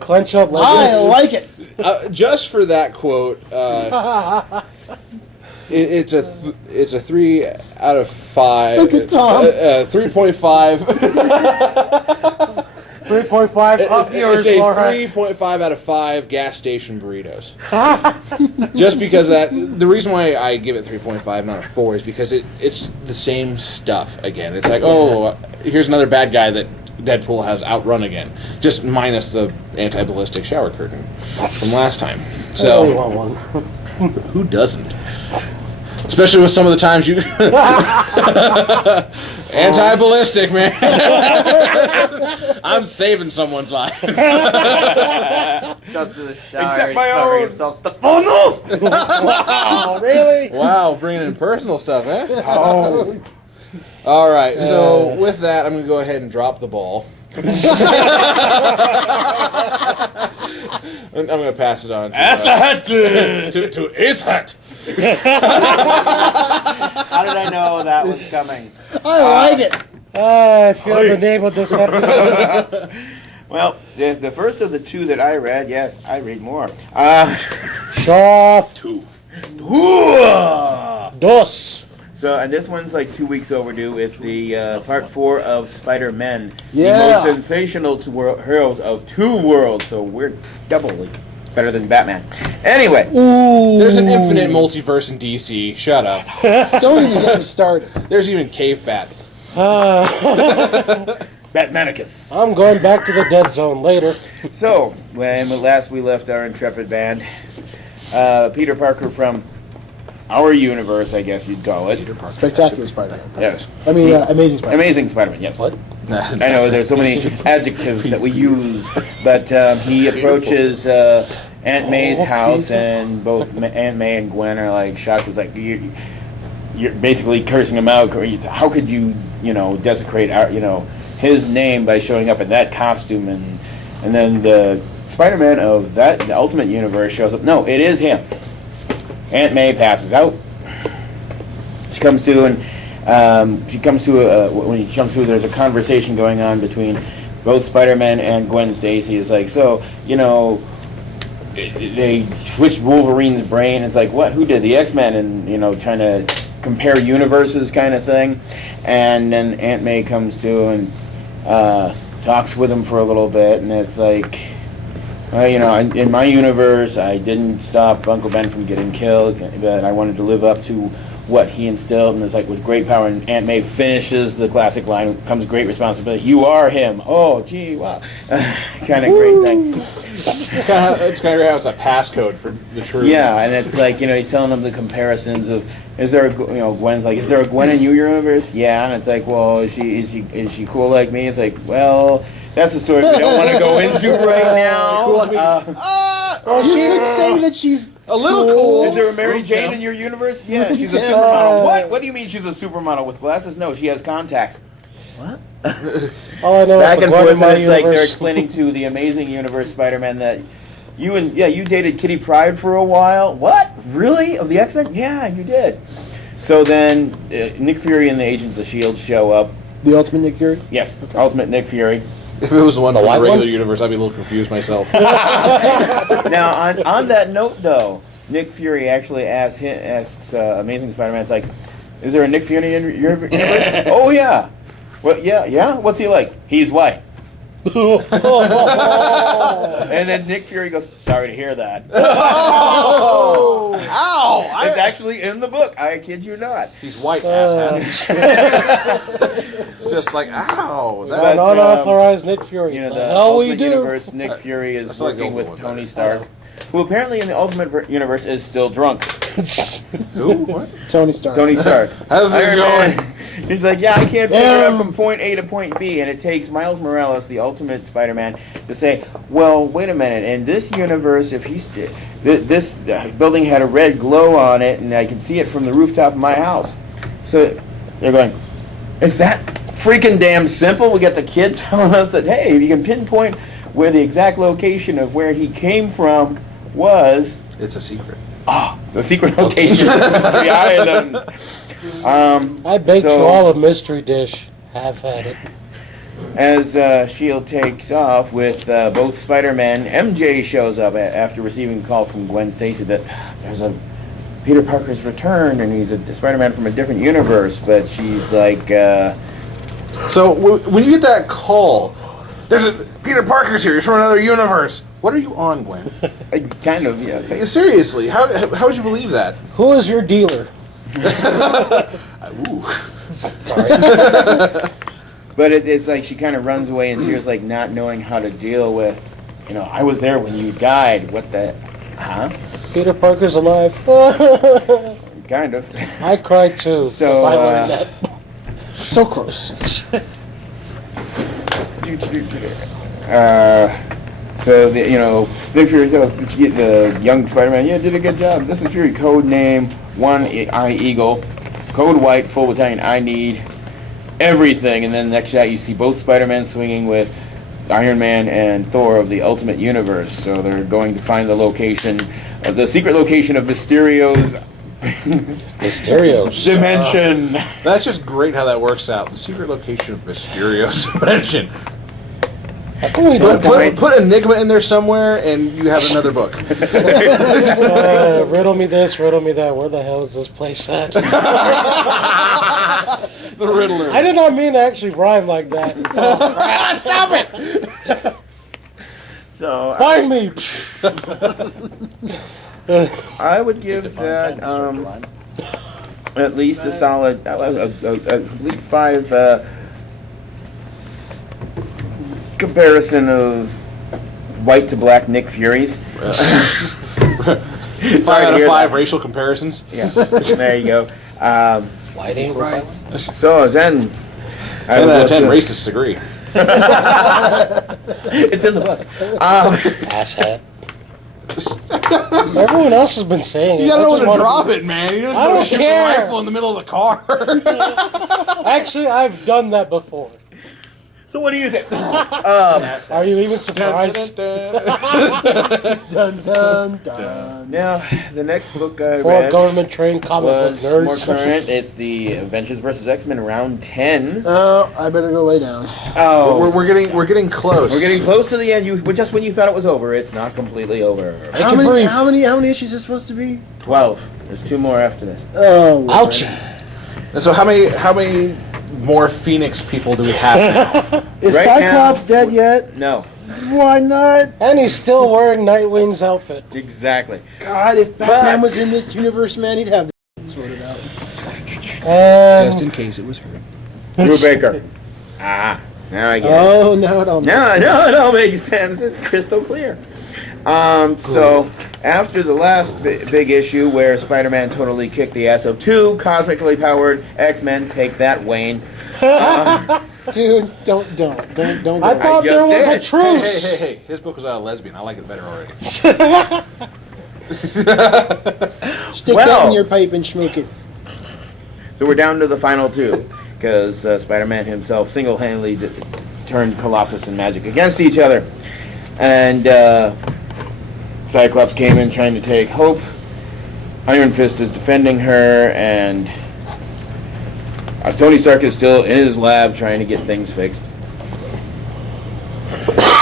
Clench up like I this. like it. Just for that quote, it's a 3 out of 5. Look at Tom. 3.5. 3.5 up yours, It's a Lorax. 3.5 out of 5 gas station burritos. Just because the reason why I give it 3.5, not a 4, is because it's the same stuff again. It's like, oh, here's another bad guy that Deadpool has outrun again, just minus the anti-ballistic shower curtain from last time. I only So want one. who doesn't? Especially with some of the times you anti-ballistic, man. I'm saving someone's life. Jumps to the shower, Except he's my covering own. himself. Oh no! Oh, really? Wow, bringing in personal stuff, eh? Oh. All right, so with that, I'm going to go ahead and drop the ball. I'm going to pass it on to Ishat. How did I know that was coming? I like it. I feel the name of this episode. Well, the first of the two that I read, yes, I read more. Shaft. Dos. So, and this one's like 2 weeks overdue. It's the part 4 of Spider-Man. Yeah. The most sensational heroes of 2 worlds. So we're doubly better than Batman. Anyway. There's an infinite multiverse in DC. Shut up. Don't even get me started. There's even Cave Bat. Batmanicus. I'm going back to the dead zone later. So, when last we left our intrepid band, Peter Parker from our universe, I guess you'd call it. Spectacular Spider-Man. Yes. I mean, Amazing Spider-Man. Amazing Spider-Man, yes. What? I know, there's so many adjectives that we use, but he approaches Aunt May's house, and both Aunt May and Gwen are like shocked. It's like, you're basically cursing him out. How could you, desecrate our, his name by showing up in that costume? And then the Spider-Man of the Ultimate Universe shows up. No, it is him. Aunt May passes out. She comes to, and when she comes to, there's a conversation going on between both Spider-Man and Gwen Stacy. It's like, so, they switched Wolverine's brain. It's like, what? Who did? The X-Men? And, trying to compare universes kind of thing. And then Aunt May comes to and talks with him for a little bit. And it's like, in my universe, I didn't stop Uncle Ben from getting killed, but I wanted to live up to what he instilled, and it's like, with great power, and Aunt May finishes the classic line, comes great responsibility. You are him. Oh, gee, wow. Kind of great thing. It's kind of how it's a passcode for the truth. Yeah, and it's like, he's telling them the comparisons of, is there a, Gwen's like, is there a Gwen in your universe? Yeah, and it's like, well, is she cool like me? It's like, well, that's a story we don't want to go into right now. You could say that she's a little cool. Is there a Mary Jane in your universe? Yeah, she's a supermodel. What? What do you mean she's a supermodel with glasses? No, she has contacts. What? All I know Back is the and Gwen forth, in my and it's like they're universe. explaining to the Amazing Universe Spider-Man that you dated Kitty Pryde for a while. What? Really? Of the X-Men? Yeah, you did. So then Nick Fury and the Agents of S.H.I.E.L.D. show up. The Ultimate Nick Fury. Yes, Ultimate Nick Fury. If it was the one from the white regular one? universe, I'd be a little confused myself. Now, on that note, though, Nick Fury actually asks Amazing Spider-Man, it's like, is there a Nick Fury in your universe? Oh, yeah. Well, yeah? What's he like? He's white. And then Nick Fury goes, sorry to hear that. Ow! It's actually in the book. I kid you not. He's white, asshat. Just like, ow. But, An unauthorized Nick Fury. You know, the the hell we Ultimate do? Universe, Nick Fury is That's like working the with one Tony better. Stark, who apparently in the Ultimate Universe is still drunk. Who? What? Tony Stark. Tony Stark. How's this Iron going? Man. He's like, yeah, I can't figure out from point A to point B, and it takes Miles Morales, the Ultimate Spider-Man, to say, well, wait a minute, in this universe, if this building had a red glow on it, and I can see it from the rooftop of my house. So they're going, it's that freaking damn simple. We got the kid telling us that, hey, if you can pinpoint where the exact location of where he came from was, It's a secret. the secret location of Mystery Island. I baked So- you all a mystery dish. Have at it. As S.H.I.E.L.D. takes off with both Spider-Man, MJ shows up after receiving a call from Gwen Stacy that there's a Peter Parker's returned and he's a Spider-Man from a different universe. But she's like, So when you get that call, there's a Peter Parker's here. He's from another universe. What are you on, Gwen? it's kind of, yeah. It's like, Seriously, how would you believe that? Who is your dealer? Ooh. Sorry. but it's like she kind of runs away in tears, like not knowing how to deal with, I was there when you died. What the, huh? Peter Parker's alive. Kind of. I cried too. So, if I learned that. So close. So Nick Fury tells the young Spider-Man, "Yeah, did a good job. This is Fury, code name One Eye Eagle, code White, full battalion. I need everything." And then the next shot, you see both Spider-Man swinging with Iron Man and Thor of the Ultimate Universe. So they're going to find the location, the secret location of Mysterio's Mysterios. dimension. That's just great how that works out. The secret location of Mysterio's dimension. How come we don't Put Enigma in there somewhere, and you have another book. riddle me this, riddle me that. Where the hell is this place at? The Riddler. I did not mean to actually rhyme like that. Stop it! So Find me! I would give that at least a solid, a complete 5 comparison of white to black Nick Furies. 5 out of hear 5 that. racial comparisons. Yeah, there you go. Light ain't right. So then, 10 out of 10 racists agree. it's in the book. Asshat. Everyone else has been saying it. You gotta I know just when to wanna drop it, man. You just I don't don't shoot care. the rifle in the middle of the car. Actually, I've done that before. So what do you think? Are you even surprised? Dun dun dun. Now, the next book I For read government trained comic book was more nerds. current. It's the Avengers vs. X-Men round 10. Oh, I better go lay down. Oh, we're getting close. We're getting close to the end. Just when you thought it was over, it's not completely over. How can many, breathe. how many issues is it supposed to be? 12. There's 2 more after this. Oh, Lord. Ouchie. And so how many more Phoenix people do we have now? Is Right Cyclops now- dead yet? No, Why not? And he's still wearing Nightwing's outfit. exactly. God, if Batman But- was in this universe, man, he'd have the sorted out. And Just in case it was her. Drew Baker. Ah, now I get it. Oh, now it all makes sense. No, makes sense. It's crystal clear. So after the last big issue where Spider-Man totally kicked the ass of 2 cosmically powered X-Men, take that, Wayne. Dude, don't go I there. thought just there was did. a truce. Hey, his book was a lesbian. I like it better already. Stick that Well. in your pipe and smoke it. So we're down to the final 2. because Spider-Man himself single-handedly turned Colossus and Magic against each other. And Cyclops came in trying to take Hope. Iron Fist is defending her, and Tony Stark is still in his lab trying to get things fixed.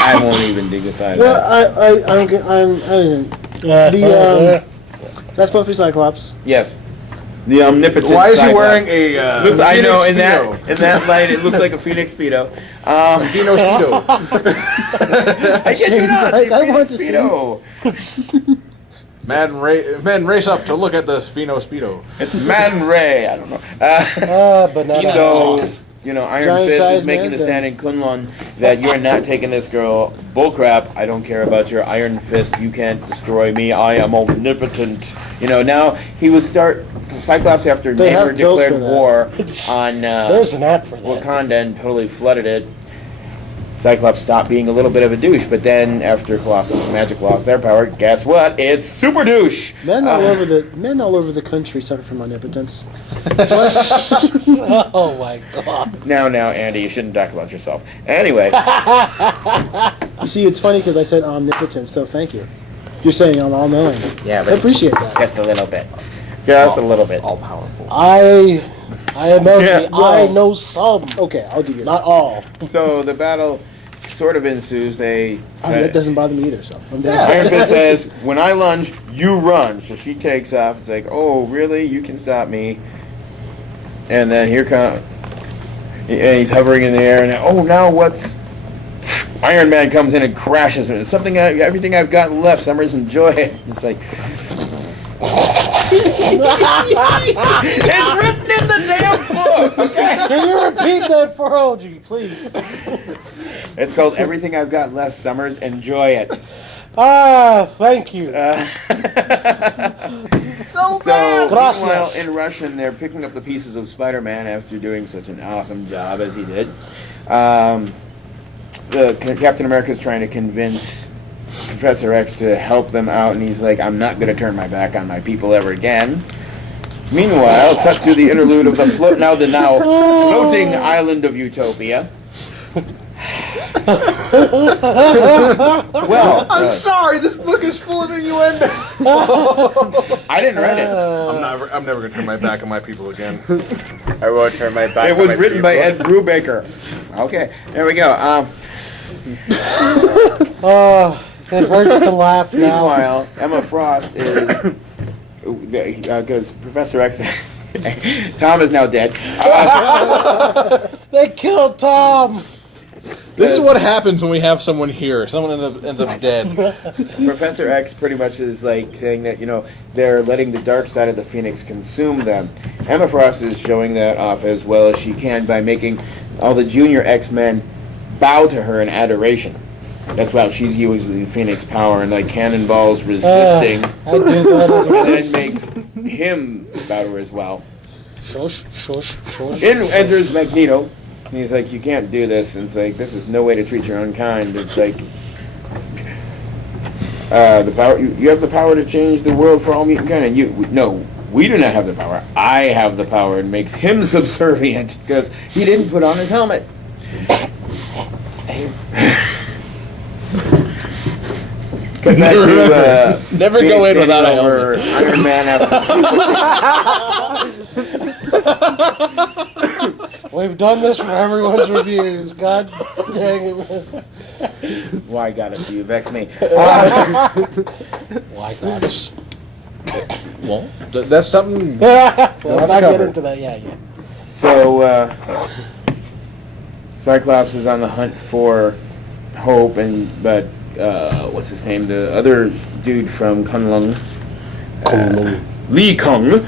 I won't even dignify that. Well, I don't get. I didn't. That's supposed to be Cyclops. Yes. The omnipotent Why is he Cyclops. wearing a Looks, I know, Phoenix in that light, it looks like a Phoenix Speedo. Phoenix Speedo? I kid you not, I the want Phoenix to see. Speedo. Men race up to look at the Phoenix Speedo. It's Man Ray. I don't know. Banana. So, Iron Giant Fist size is making man the thing. stand in Kunlun that you're not taking this girl. Bullcrap. I don't care about your Iron Fist. You can't destroy me. I am omnipotent. Now he was Cyclops after They Namor have bills declared for that. war on There's an app for that. Wakanda and totally flooded it. Cyclops stopped being a little bit of a douche, but then after Colossus and Magic lost their power, guess what? It's super douche. Men all over the country suffer from omnipotence. Oh my god. Now, Andy, you shouldn't talk about yourself. Anyway, You see, it's funny because I said omnipotence, so thank you. You're saying I'm all-knowing. yeah, I but appreciate that. just a little bit. Just a little bit. All powerful. I am ugly. Yeah, I know some. Okay, I'll give you that. Not all. So the battle sort of ensues. That doesn't bother me either, so I'm down. Iron Fist says, "When I lunge, you run." So she takes off. It's like, "Oh, really? You can stop me?" And then here comes, and he's hovering in the air, and now what's? Iron Man comes in and crashes. It's everything I've got left. Summers, enjoy it. It's like. It's written in the damn book, okay? Can you repeat that for OG, please? It's called Everything I've Got Left, Summers, Enjoy It. Thank you. So, Gracias. meanwhile, in Russian, they're picking up the pieces of Spider-Man after doing such an awesome job as he did. Captain America's trying to convince Professor X to help them out, and he's like, "I'm not going to turn my back on my people ever again." Meanwhile, cut to the interlude of the now floating island of Utopia. Well, I'm sorry, this book is full of innuendo. I didn't read it. I'm never gonna turn my back on my people again. I won't turn my back. It was written by Ed Brubaker. Okay, there we go. It hurts to laugh now. Meanwhile, Emma Frost is because Professor X. Tom is now dead. They killed Tom. This is what happens when we have someone here. Someone ends up dead. Professor X pretty much is like saying that they're letting the dark side of the Phoenix consume them. Emma Frost is showing that off as well as she can by making all the junior X-Men bow to her in adoration. That's why she's using the Phoenix power and like cannonballs resisting, I do that. and then makes him bow to her as well. Shush. In enters Magneto, and he's like, "You can't do this." And it's like, "This is no way to treat your own kind." It's like, the power. You have the power to change the world for all mutant kind, and we do not have the power. I have the power, and makes him subservient because he didn't put on his helmet. Cut back to Never Phoenix go in standing without a over Iron Man after. We've done this for everyone's reviews. God dang it. Why gotta you vex me? Why gosh? Well, that's something. Let's have not to get cover. into that. Yeah. So, Cyclops is on the hunt for Hope, but what's his name? The other dude from Kunlun, Lee Kung,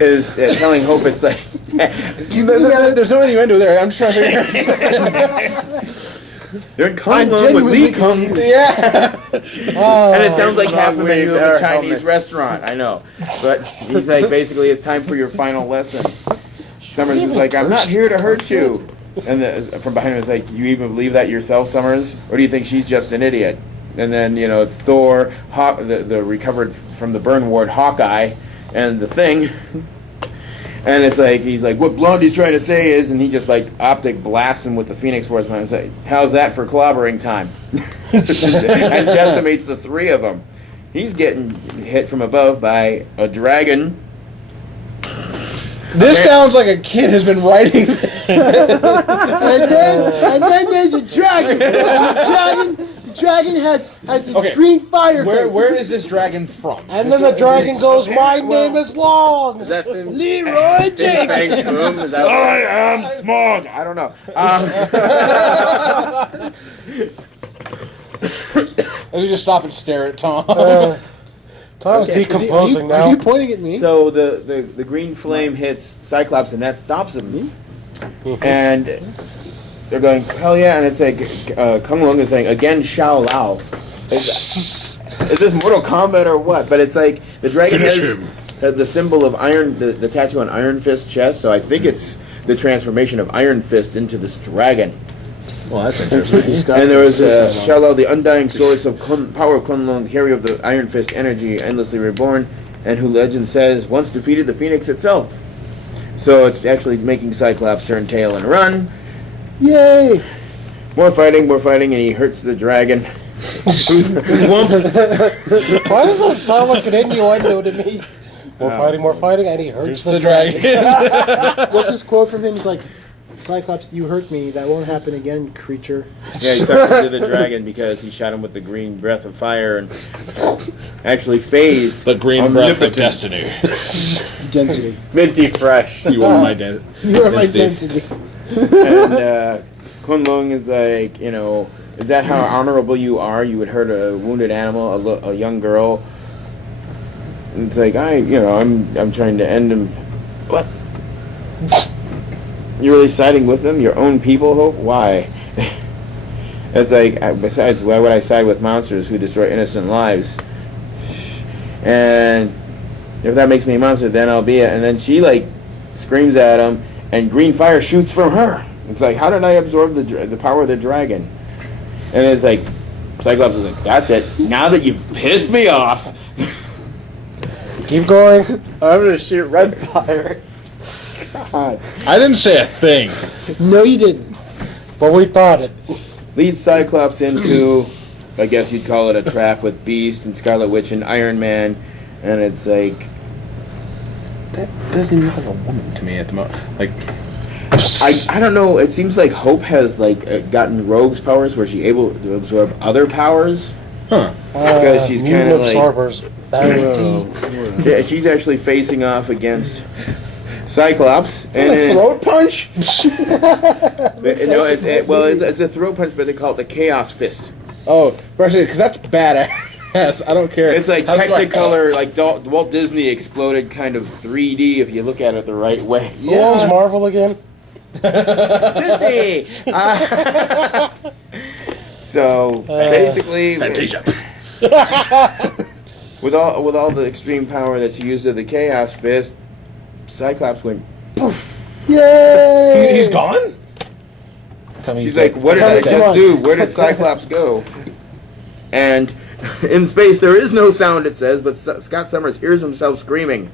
is telling Hope it's like. There's no innuendo there. I'm just trying to figure. They're in Kunlun with Lee Kung. Yeah. And it sounds like half a menu of a our Chinese helmets. restaurant. I know. But he's like, basically, it's time for your final lesson. Summers is like, "I'm not here to hurt you." And from behind him is like, "You even believe that yourself, Summers? Or do you think she's just an idiot?" And then, it's Thor, the recovered from the burn ward Hawkeye, and the Thing. And it's like, he's like, what Blondie's trying to say is, and he just like optic blasts him with the Phoenix Force. Man, it's like, how's that for clobbering time? And decimates the three of them. He's getting hit from above by a dragon. This sounds like a kid has been writing. And then there's a dragon. The dragon has this Okay, green fire. Where is this dragon from? And then the dragon goes, "My name is Long." Is that Finn? Leroy Jenkins. Fang Boom? Is that I am Smog. I don't know. Let me just stop and stare at Tom. Tom's Okay. decomposing Are now. you pointing at me? So the green flame hits Cyclops, and that stops him. And they're going, hell yeah! And it's like Kung Lung is saying again, Shao Lao. Is this Mortal Kombat or what? But it's like the dragon has the symbol of Iron, the tattoo on Iron Fist chest. So I think it's the transformation of Iron Fist into this dragon. Well, that's interesting. And there was Shao Lao, the undying source of power of Kun Lun, the carrier of the Iron Fist energy, endlessly reborn, and who legend says once defeated the Phoenix itself. So it's actually making Cyclops turn tail and run. Yay! More fighting, and he hurts the dragon. Who's whoops. Why does that sound like an innuendo to me? More fighting, and he hurts the dragon. What's this quote from him? He's like, Cyclops, you hurt me. That won't happen again, creature. Yeah, he stuck into the dragon because he shot him with the green breath of fire and actually phased The green breath of omnipotent. destiny. Density. Minty fresh. You are my dad. You are my Density. density. And Kun Lung is like, is that how honorable you are? You would hurt a wounded animal, a young girl. And it's like I'm trying to end him. What? You're really siding with them? Your own people, Hope? Why? It's like, besides, why would I side with monsters who destroy innocent lives? And if that makes me a monster, then I'll be it. And then she, screams at him, and green fire shoots from her. It's like, how did I absorb the power of the dragon? And it's like, Cyclops is like, that's it. Now that you've pissed me off. Keep going. I'm gonna shoot red fire. God. I didn't say a thing. No, you didn't. But we thought it. Leads Cyclops into, I guess you'd call it a trap with Beast and Scarlet Witch and Iron Man. And it's like, That doesn't even look like a woman to me at the moment. I don't know. It seems like Hope has gotten Rogue's powers where she's able to absorb other powers. Huh. Because she's mutant kinda like- absorbers. Battery She's actually facing off against Cyclops. And A throat punch? no, it's a throat punch, but they call it the Chaos Fist. Oh, because that's badass. I don't care. It's like How's it going? Technicolor, like Walt Disney exploded kind of 3D if you look at it the right way. Who owns Marvel again? Disney. So basically, with all the extreme power that she used of the Chaos Fist, Cyclops went poof. Yay! He's gone? She's like, "What did I just do? Where did Cyclops go?" And in space, there is no sound. It says, but Scott Summers hears himself screaming.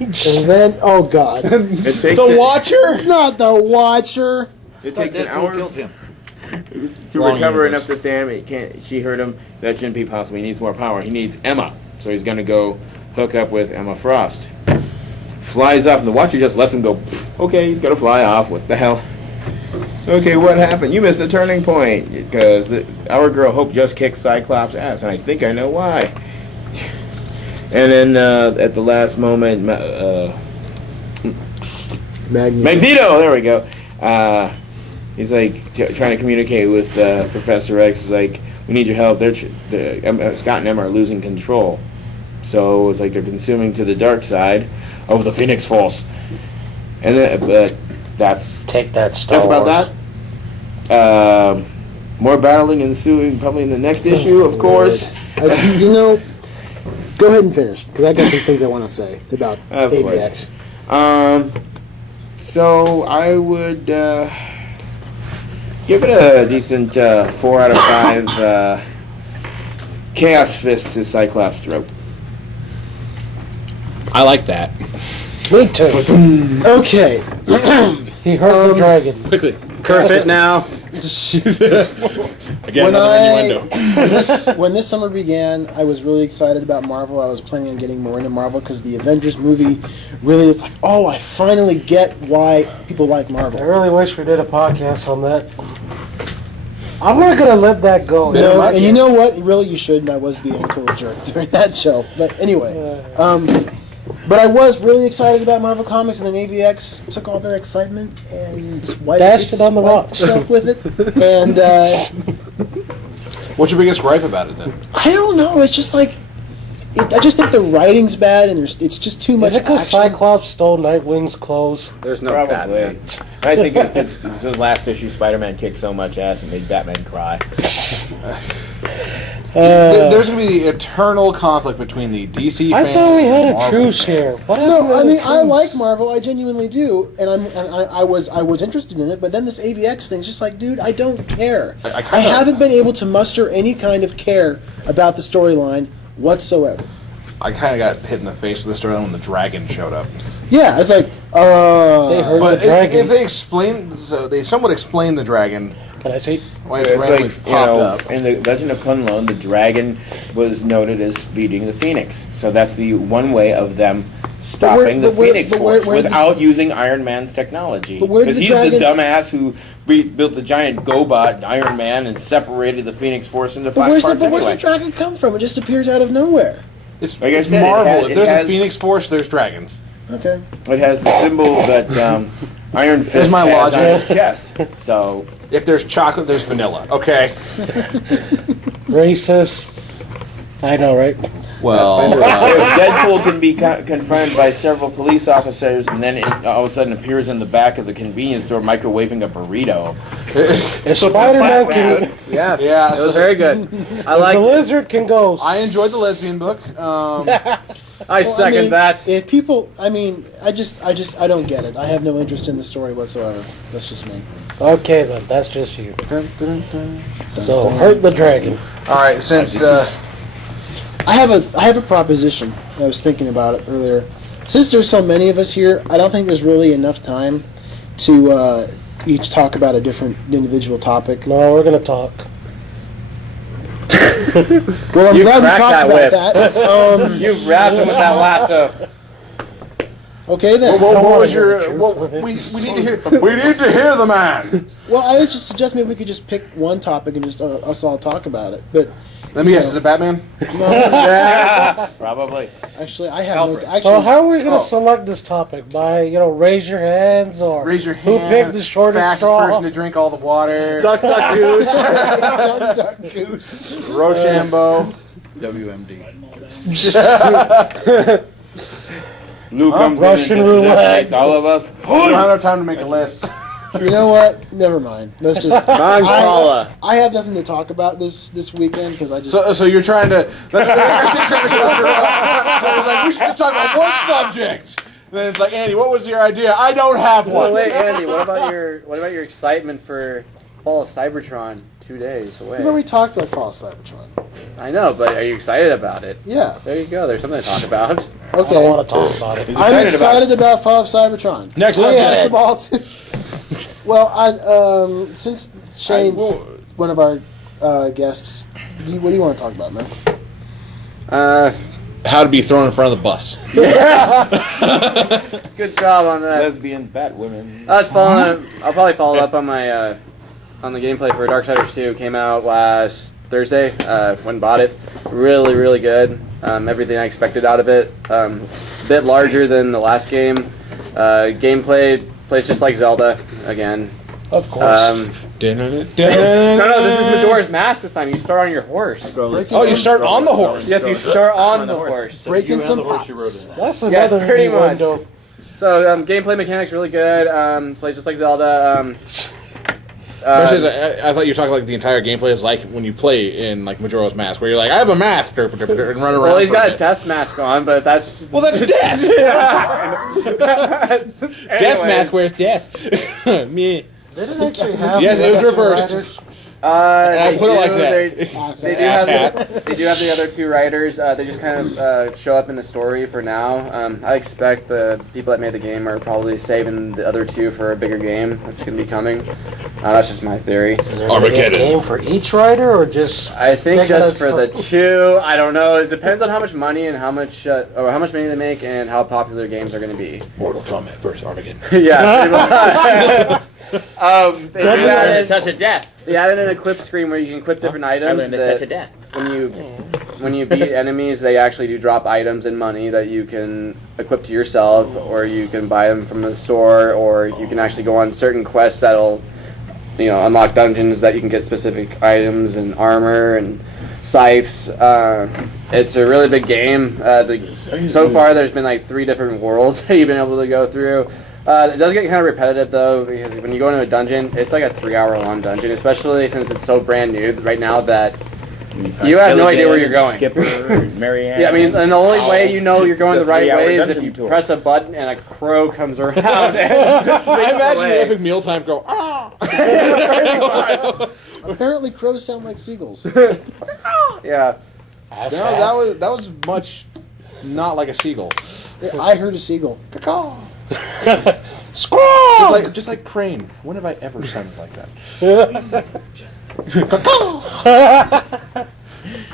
And then, oh god, It takes The Watcher? not the Watcher. It takes an Deadpool hour killed him. to Wrong recover universe. enough to stand. She heard him. That shouldn't be possible. He needs more power. He needs Emma. So he's gonna go hook up with Emma Frost. Flies off, and the Watcher just lets him go. Okay, he's gonna fly off. What the hell? Okay, what happened? You missed the turning point because our girl Hope just kicked Cyclops' ass, and I think I know why. And then at the last moment, Magneto. There we go. He's like trying to communicate with Professor X. He's like, "We need your help. Scott and Emma are losing control." So it's like they're consuming to the dark side of the Phoenix Force. And but that's Take that, Star that's about Wars. that. More battling ensuing probably in the next issue, of course. Go ahead and finish, because I got some things I want to say about Of AVX. course. So I would give it a decent 4 out of 5 Chaos Fist to Cyclops' throat. I like that. Me too. Okay. He heard the dragon. Quickly. Perfect now. Again, When another innuendo. When this summer began, I was really excited about Marvel. I was planning on getting more into Marvel because the Avengers movie really was like, oh, I finally get why people like I Marvel. really wish we did a podcast on that. I'm not gonna let that go. You know, and you know what? Really, you shouldn't. I was being a total jerk during that show. But anyway, but I was really excited about Marvel Comics, and then AVX took all their excitement and Dashed it on the rocks. stuff with it. And What's your biggest gripe about it then? I don't know. It's just like I just think the writing's bad, and it's just too much Is it because action. Cyclops stole Nightwing's clothes? There's no Probably. Batman. I think it's his last issue. Spider-Man kicked so much ass and made Batman cry. There's going to be the eternal conflict between the DC I fans thought we had and a Marvel truce fans. here. What happened No, to I the mean I truce? like Marvel. I genuinely do, and I was interested in it. But then this AVX thing's just like, dude, I don't care. I kinda- haven't been able to muster any kind of care about the storyline whatsoever. I kind of got hit in the face with the storyline when the dragon showed up. Yeah, it's like, They heard But the dragon. if they explain, so they somewhat explain the dragon, Can I see? why it's It's randomly like, popped up. in the Legend of Kunlun, the dragon was noted as feeding the Phoenix. So that's the one way of them stopping the Phoenix Force without using Iron Man's technology. But where did Because the he's the dragon- dumbass who built the giant GoBot, Iron Man, and separated the Phoenix Force into but five where's parts the anyway. dragon come from? It just appears out of nowhere. It's, Like I it's said, it Marvel. has- if it there's has- a Phoenix Force, there's dragons. Okay. It has the symbol that Iron Fist my has on logic. his chest. So If there's chocolate, there's vanilla. Okay. Racist. I know, right? Well, Deadpool can be confronted by several police officers, and then it all of a sudden appears in the back of the convenience store microwaving a burrito. If Spider-Man can, Yeah, yeah. it was So very good. I the like. lizard can go. I enjoyed the lesbian book. I second mean, that. If people, I mean, I don't get it. I have no interest in the story whatsoever. That's just me. Okay, then that's just you. So hurt the dragon. All right, since I have a proposition. I was thinking about it earlier. Since there's so many of us here, I don't think there's really enough time to each talk about a different individual topic. No, we're gonna talk. Well, I'm You glad we cracked talked that about whip. that. You wrapped him with that lasso. Okay then. what wanna was hear your? the truth What, with it. we need to hear. We need to hear the man. Well, I was just suggest maybe we could just pick one topic and just us all talk about it. But Let me guess. Is it Batman? Probably. actually, I have Alfred. no. Actually, So how are we gonna Oh. select this topic? By raise your hands or Raise your who hand. picked the shortest Fastest straw? person to drink all the water. Duck, duck, goose. Duck Goose. Rochambeau. WMD. Lou comes Russian in and just roulette. decimates all of us. We don't have enough time to make a list. You know what? Never mind. Let's just. Mancala. I have nothing to talk about this weekend because I just. So you're trying to. You're trying to cover up. So it's like we should just talk about one subject. Then it's like, Andy, what was your idea? I don't have Oh, one. wait, Andy. What about your excitement for Fall of Cybertron? 2 days away. We've already talked about Fall of Cybertron. I know, but are you excited about it? Yeah. There you go. There's something to talk about. I don't Okay. want to talk about it. He's I'm excited about it. excited about Fall of Cybertron. Next Yeah, subject. that's the ball too. Well, since Shane's one of our guests, what do you want to talk about, man? How to be thrown in front of the bus. Good job on that. Lesbian Batwomen. I'll probably follow up on my on the gameplay for Darksiders 2. Came out last Thursday. Went and bought it. Really, really good. Everything I expected out of it. Bit larger than the last game. Gameplay plays just like Zelda again. Of course. No, this is Majora's Mask this time. You start on your horse. Oh, you start on the horse. Yes, you start on the horse. Breaking some the horse pots. you rode in. That's Yes, another pretty much. window. So gameplay mechanics really good. Plays just like Zelda. I thought you were talking like the entire gameplay is like when you play in like Majora's Mask, where you're like, I have a mask, and run around. Well, he's for a got a bit. death mask on, but that's Well, that's death. Death Anyways. mask wears death. Me. They didn't actually have. Yes, it was Left reversed. Riders. I They put it like do, that. They do Ass have hat. they do have the other two writers. They just kind of show up in the story for now. I expect the people that made the game are probably saving the other two for a bigger game that's going to be coming. That's just my theory. Is there gonna be a Armageddon. game for each writer, or just? I think they're just gonna for the two. I don't know. It depends on how much money and how much money they make and how popular games are going to be. Mortal Kombat versus Armageddon. Yeah, pretty much. They do I learned add the touch of death. They added an equip screen where you can equip different I items. learned the that touch of death. when you beat enemies, they actually do drop items and money that you can equip to yourself, or you can buy them from the store, or you can actually go on certain quests that'll, unlock dungeons that you can get specific items and armor and scythes. It's a really big game. So far, there's been like 3 different worlds that you've been able to go through. It does get kind of repetitive though, because when you go into a dungeon, it's like a 3-hour-long dungeon, especially since it's so brand new right now that you have no idea where you're going. Skipper, Marianne. Yeah, I mean, and the only way you know you're going It's the a right 3-hour way is if dungeon you tour. press a button and a crow comes around. And I imagine the epic mealtime go, ah! Apparently, crows sound like seagulls. Yeah. Ass No, hat? that was much not like a seagull. I heard a seagull. Caw. Squirrel. Just like crane. When have I ever sounded like that?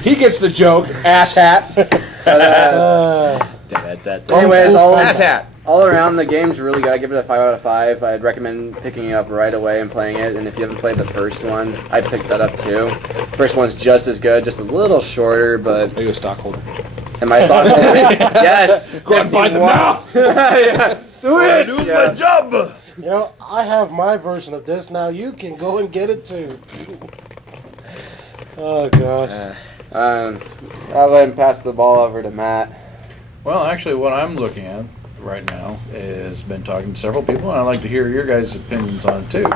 He gets the joke, ass hat. Anyways, Ass hat. all around, the game's really good. I give it a 5 out of 5. I'd recommend picking it up right away and playing it. And if you haven't played the first one, I'd pick that up too. First one's just as good, just a little shorter, but Are you a stockholder? am I stockholder? Yes. Go and buy them now! Yeah. Do it. Lose Yeah. my job! I have my version of this. Now you can go and get it too. Oh gosh. I'll go ahead and pass the ball over to Matt. Well, actually, what I'm looking at right now is been talking to several people, and I'd like to hear your guys' opinions on it too.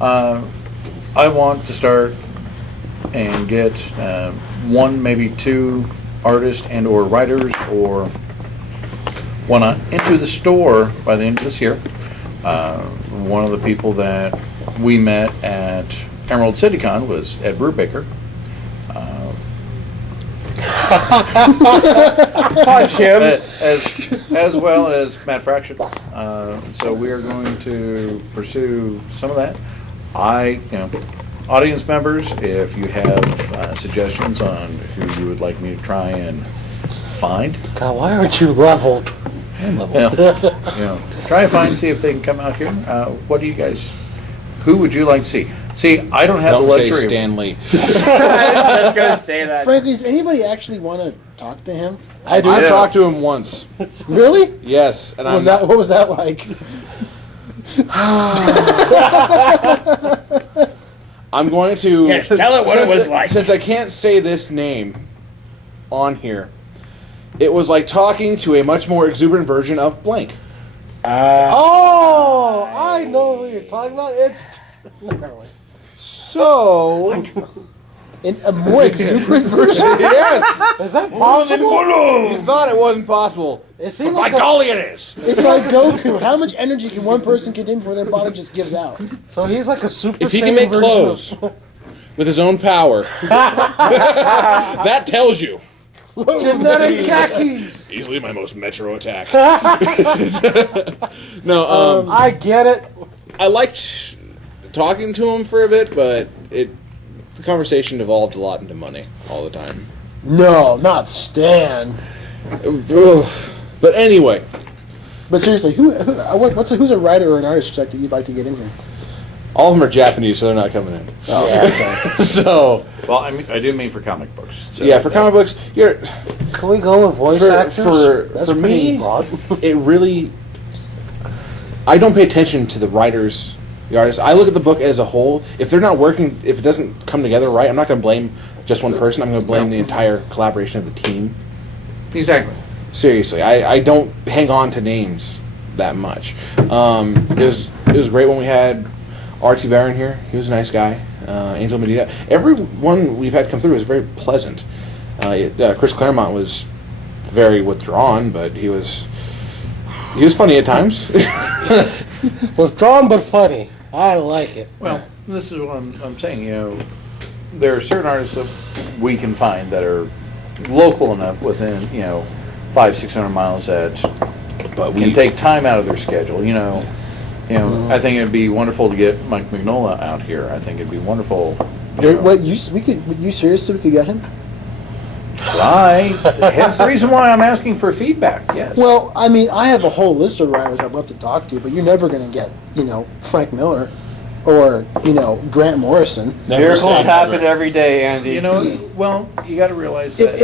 I want to start and get 1, maybe 2 artists and or writers, or when I enter the store by the end of this year. One of the people that we met at Emerald CityCon was Ed Brubaker. Punch him. As well as Matt Fraction. So we are going to pursue some of that. Audience members, if you have suggestions on who you would like me to try and find, God, why aren't you leveled? try and find, see if they can come out here. What do you guys? Who would you like to see? See, I don't have Don't the say luxury. Stan Lee. Just gonna say that. Frankly, does anybody actually want to talk to him? I do. I've talked to him once. Really? Yes, and What was that like? I'm going to Yes, tell it what it was like. Since I can't say this name on here, it was like talking to a much more exuberant version of blank. Oh, I know who you're talking about. It's. Never mind. So In a more exuberant version? yes, Is that possible? you thought it wasn't possible. Is he By like a, golly, it is. It's like Goku. How much energy can one person contain before their body just gives out? so he's like a super. If he can Saiyan make version clothes with his own power, that tells you. of genetic khakis. Easily my most metro attack. No, I get it. I liked talking to him for a bit, but the conversation devolved a lot into money all the time. No, not Stan. Ugh. But anyway, But seriously, who's a writer or an artist that you'd like to get in here? all of them are Japanese, so they're not coming in. Oh, yeah, okay. So Well, I do mean for comic books. So yeah, for comic books, Can we go with voice actors? That's for pretty me, broad. it really. I don't pay attention to the writers, the artists. I look at the book as a whole. If they're not working, if it doesn't come together right, I'm not going to blame just one person. I'm going to blame the entire collaboration of the team. Exactly. Seriously, I don't hang on to names that much. It was great when we had Archie Barron here. He was a nice guy. Angel Medina. Everyone we've had come through was very pleasant. Chris Claremont was very withdrawn, but he was funny at times. Withdrawn but funny. I like it. Well, this is what I'm saying. there are certain artists that we can find that are local enough within 500-600 miles that But can take time out of their schedule. I think it'd be wonderful to get Mike Mignola out here. I think it'd be wonderful. You seriously we could get him? Try. Hence the reason why I'm asking for feedback. Yes. Well, I mean, I have a whole list of writers I'd love to talk to, but you're never going to get, Frank Miller or, Grant Morrison. Miracles happen every day, Andy. you got to realize that.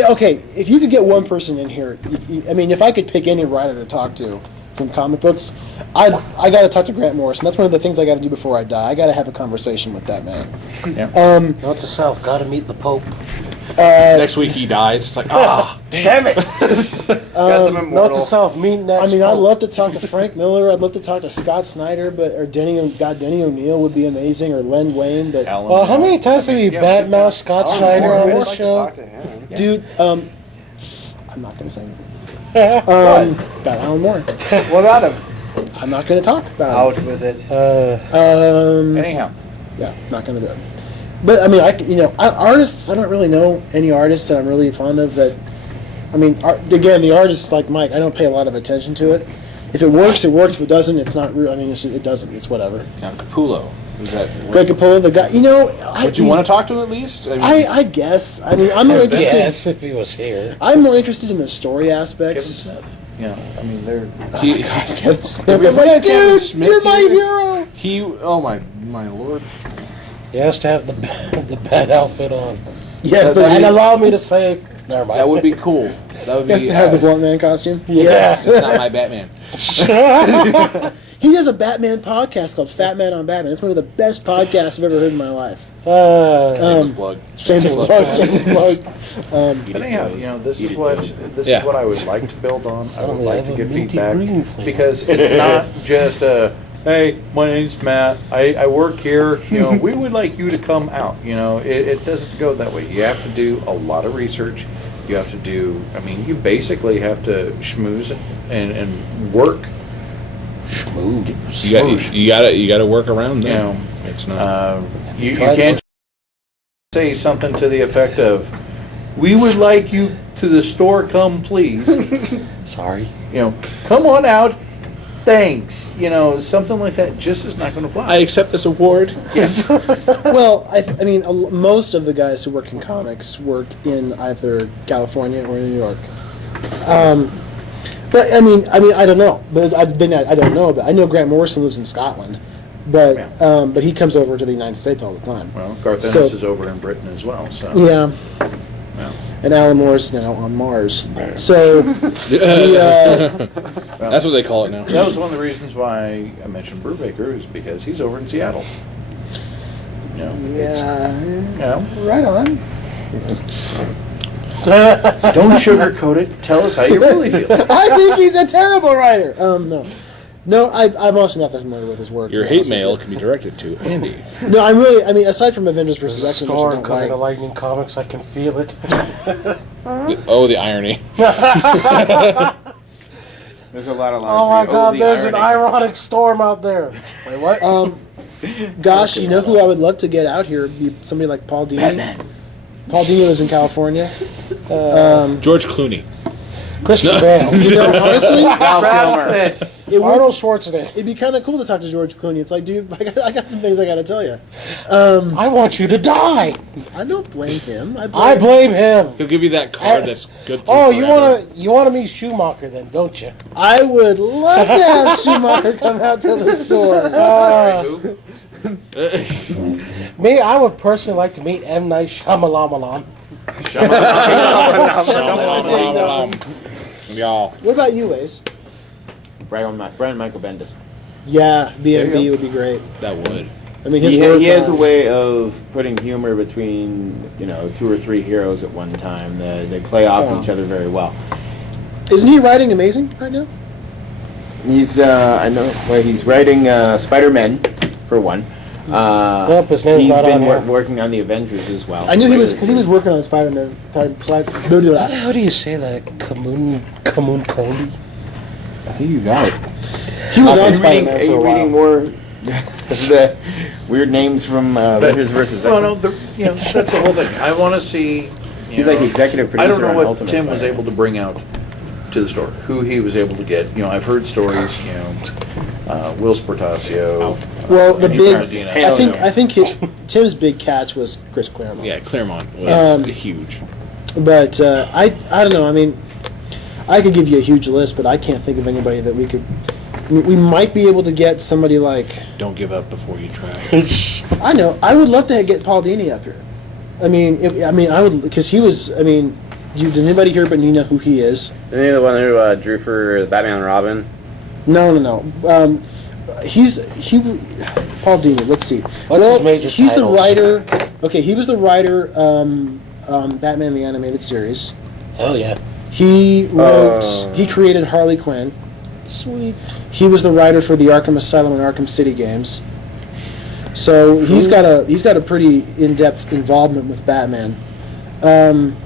If you could get one person in here, if I could pick any writer to talk to from comic books, I got to talk to Grant Morrison. That's one of the things I got to do before I die. I got to have a conversation with that man. Yeah. Note to self: got to meet the Pope. next week he dies. It's like, damn it. Note to self: meet next. I'd Pope. love to talk to Frank Miller. I'd love to talk to Scott Snyder, or Denny O'Neil would be amazing, or Len Wayne. But Alan Well, how many times have you badmouthed Scott Snyder on this show? dude, I'm not going to say anything. About Alan Moore. What about him? I'm not going to talk about Out with it. it. Anyhow. Yeah, not going to do it. But artists. I don't really know any artists that I'm really fond of. That, again, the artists like Mike. I don't pay a lot of attention to it. If it works, it works. If it doesn't, it's not real. It doesn't. It's whatever. Now, Capullo. Is that? Greg Capullo, the guy. Would you want to talk to at least? I guess. I'm more interested. Yes, if he was here. I'm more interested in the story Kevin aspects. Smith. They're. Kevin Smith. If we I'm like, had Kevin dude, Smith you're my here- hero. Oh my lord. He has to have the bad outfit on. Yes, but And allow me to say, never mind. That would be cool. That would he has be. to have the blunt man costume. Yes. Not my Batman. He has a Batman podcast called Fat Man on Batman. It's one of the best podcasts I've ever heard in my life. Shameless plug. Shameless plug. Shameless plug. But anyhow, this is what Yeah. I would like to build on. I would like to have a get minty feedback green flavor. because it's not just a hey, my name's Matt. I work here. We would like you to come out. It doesn't go that way. You have to do a lot of research. You have to do. You basically have to schmooze and work. You gotta work around them. It's not. You can't say something to the effect of, "We would like you to the store, come please." Sorry. Come on out. Thanks. Something like that just is not going to I fly. accept this award. Yes. Well, most of the guys who work in comics work in either California or New York. But I don't know. But I don't know about. I know Grant Morrison lives in Scotland, but he comes over to the United States all the time. Well, Garth So- Ennis is over in Britain as well. So Yeah. Yeah. And Alan Moore's now on Mars. So That's what they call it now. that was one of the reasons why I mentioned Brubaker is because he's over in Seattle. It's, right on. don't sugarcoat it. Tell us how you really feel. I think he's a terrible writer. No, I'm also not that familiar with his work. Your to be hate honest with mail you. can be directed to Andy. No, I'm really. Aside from Avengers vs. There's a X-Men, which I storm don't coming to like. Lightning Comics. I can feel it. Oh, the irony. There's a lot of Oh my laundry. God! the There's an irony. ironic storm out there. Wait, what? Gosh, you know who I would love to get out here? Be somebody like Paul Dini. Paul Dini lives in California. George Clooney. Christian Bale. Honestly, Brad Pitt. it would, Arnold Schwarzenegger. it'd be kind of cool to talk to George Clooney. It's like, dude, I got some things I got to tell you. I want you to die. I don't blame him. I blame him. He'll give you that card that's good. through Oh, forever. you wanna meet Schumacher then, don't you? I would love to have Schumacher come out to the store. Me, I would personally like to meet M. Night Shyamalan. Y'all. What about you, Ace? Brian Michael Bendis. Yeah, BMB would be great. That would. His He work has a on- way of putting humor between 2 or 3 heroes at one time. They play off Yeah. each other very well. Isn't he writing Amazing right now? He's he's writing Spider-Man for one. Yep, his name's He's not been on here. working on the Avengers as well. I knew he was because he was working on Spider-Man. How do you say that? Kamun Kohli? I think you got it. He was Are on you reading, Spider-Man are for a you while. reading more This is the weird names from Avengers versus Well, X-Men. no, that's the whole thing. I want to see. He's like the executive I producer don't know on what Ultimate Tim was Spider-Man. able to bring out to the store. Who he was able to get. I've heard stories. Will Sportasio. Well, the Andy big, Paradina. I think Tim's big catch was Chris Claremont. Yeah, Claremont was huge. But I don't know. I mean, I could give you a huge list, but I can't think of anybody that we could. We might be able to get somebody like. Don't give up before you try. I know. I would love to get Paul Dini up here. I mean, I would, because he was. I mean, does anybody here but you know who he is? Isn't he the one who drew for Batman and Robin? No. Paul Dini. Let's see. What's his major He's titles? the writer. Okay, he was the writer on Batman the Animated Series. Hell yeah. He wrote. He created Harley Quinn. Sweet. He was the writer for the Arkham Asylum and Arkham City games. So he's got a pretty in-depth involvement with Batman. And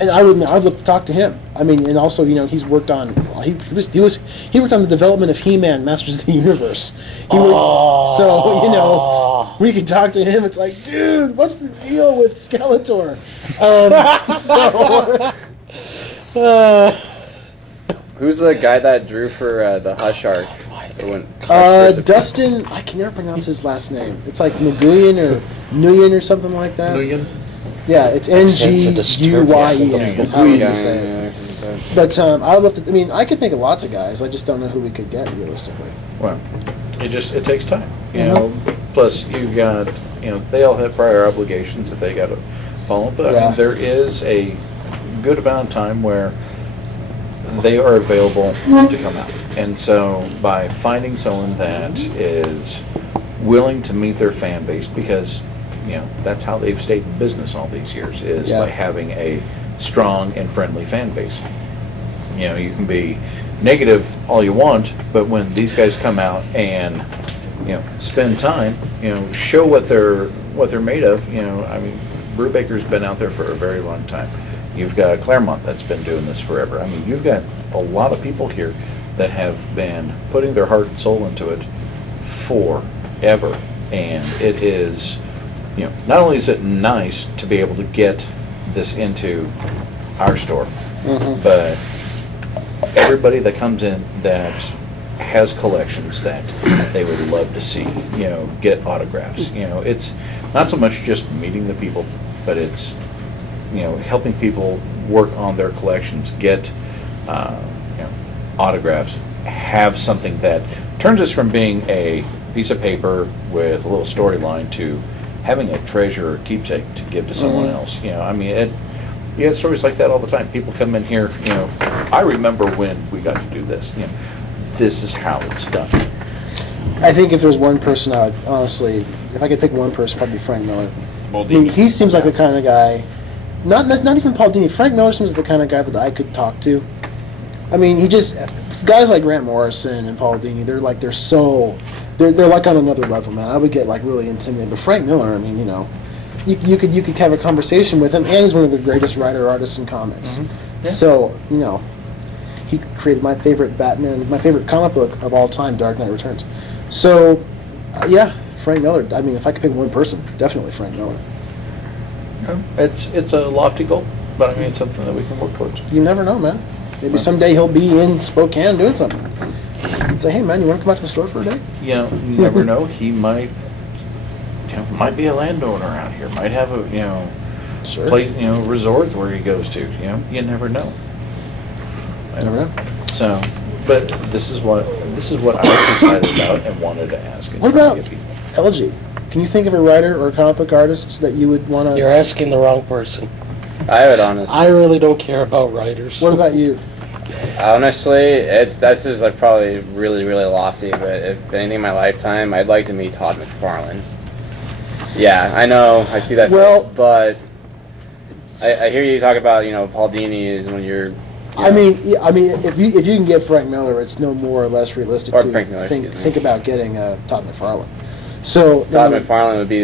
I'd love to talk to him. I mean, and also, he's worked on he worked on the development of He-Man, Masters of the Universe. So we could talk to him. It's like, dude, what's the deal with Skeletor? Who's the guy that drew for the Hush arc? Dustin, I can never pronounce his last name. It's like Nguyen or Nguyen or something like that. Nguyen? Yeah, it's Nguyen. How would you say it? But I would love to. I mean, I could think of lots of guys. I just don't know who we could get realistically. Well, it takes time. Plus you've got they all have prior obligations that they got to follow. But I mean, there is a good amount of time where they are available to come out. And so by finding someone that is willing to meet their fan base, because that's how they've stayed in business all these years, is by having a strong and friendly fan base. You can be negative all you want, but when these guys come out and spend time, show what they're made of. I mean, Brubaker's been out there for a very long time. You've got Claremont that's been doing this forever. I mean, you've got a lot of people here that have been putting their heart and soul into it forever. And it is, not only is it nice to be able to get this into our store, but everybody that comes in that has collections that they would love to see, get autographs. It's not so much just meeting the people, but it's helping people work on their collections, get autographs, have something that turns us from being a piece of paper with a little storyline to having a treasure or keepsake to give to someone else. I mean, you had stories like that all the time. People come in here, I remember when we got to do this. This is how it's done. I think if there's one person, I would honestly, if I could pick one person, probably Frank Miller. I mean, he seems like the kind of guy. Not even Paul Dini. Frank Miller seems like the kind of guy that I could talk to. I mean, guys like Grant Morrison and Paul Dini. They're like on another level, man. I would get like really intimidated. But Frank Miller, I mean, you could have a conversation with him, and he's one of the greatest artists in comics. Yeah. So he created my favorite Batman, my favorite comic book of all time, Dark Knight Returns. So Frank Miller. I mean, if I could pick one person, definitely Frank Miller. It's a lofty goal, but I mean, it's something that we can work towards. You never know, man. Maybe someday he'll be in Spokane doing something. Say, hey, man, you want to come out to the store for a day? You never know. He might, might be a landowner out here. Might have a, Sure. place, resorts where he goes to. You never know. Never know. So, but this is what I was excited about and wanted to ask. And What try to about get people. LG? Can you think of a writer or a comic book artist that you would want You're to? asking the wrong person. I would honestly. I really don't care about writers. What about you? Honestly, that's just like probably really, really lofty. But if anything in my lifetime, I'd like to meet Todd McFarlane. Yeah, I know, I see that Well- face, but I hear you talk about Paul Dini is when you're. I mean, if you can get Frank Miller, it's no more or less realistic Or to Frank Miller, excuse me. think about getting Todd McFarlane. So Todd McFarlane would be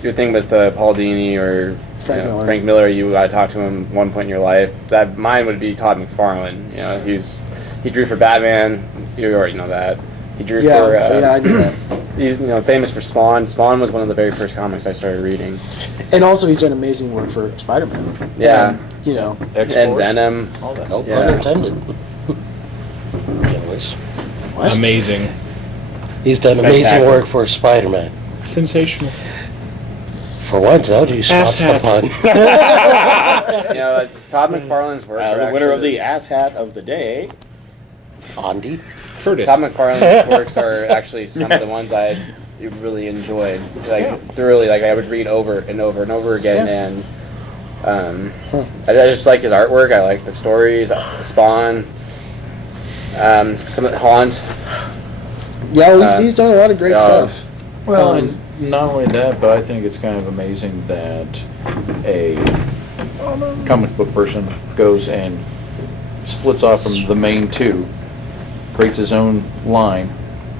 your thing with Paul Dini or Frank Miller. Miller. You got to talk to him one point in your life. Mine would be Todd McFarlane. He drew for Batman. You already know that. He drew Yeah, for. yeah, I knew that. He's famous for Spawn. Spawn was one of the very first comics I started reading. And also, he's done amazing work for Spider-Man. Yeah. And, you know, And X-Force, Venom. all that. Nope, Yeah. unintended. Anyways, Amazing. he's done amazing Spectacular. work for Spider-Man. Sensational. For once, LG spots the hat. pun. Todd McFarlane's works are The winner of actually- the ass hat of the day. Andy. Curtis. Todd McFarlane's works are actually some of the ones I really enjoyed, thoroughly. Like I would read over and over and over again, and I just like his artwork. I like the stories, Spawn, some of the Haunt. yeah, well, he's done a lot of great stuff. Well, and not only that, but I think it's kind of amazing that a comic book person goes and splits off from the main two, creates his own line,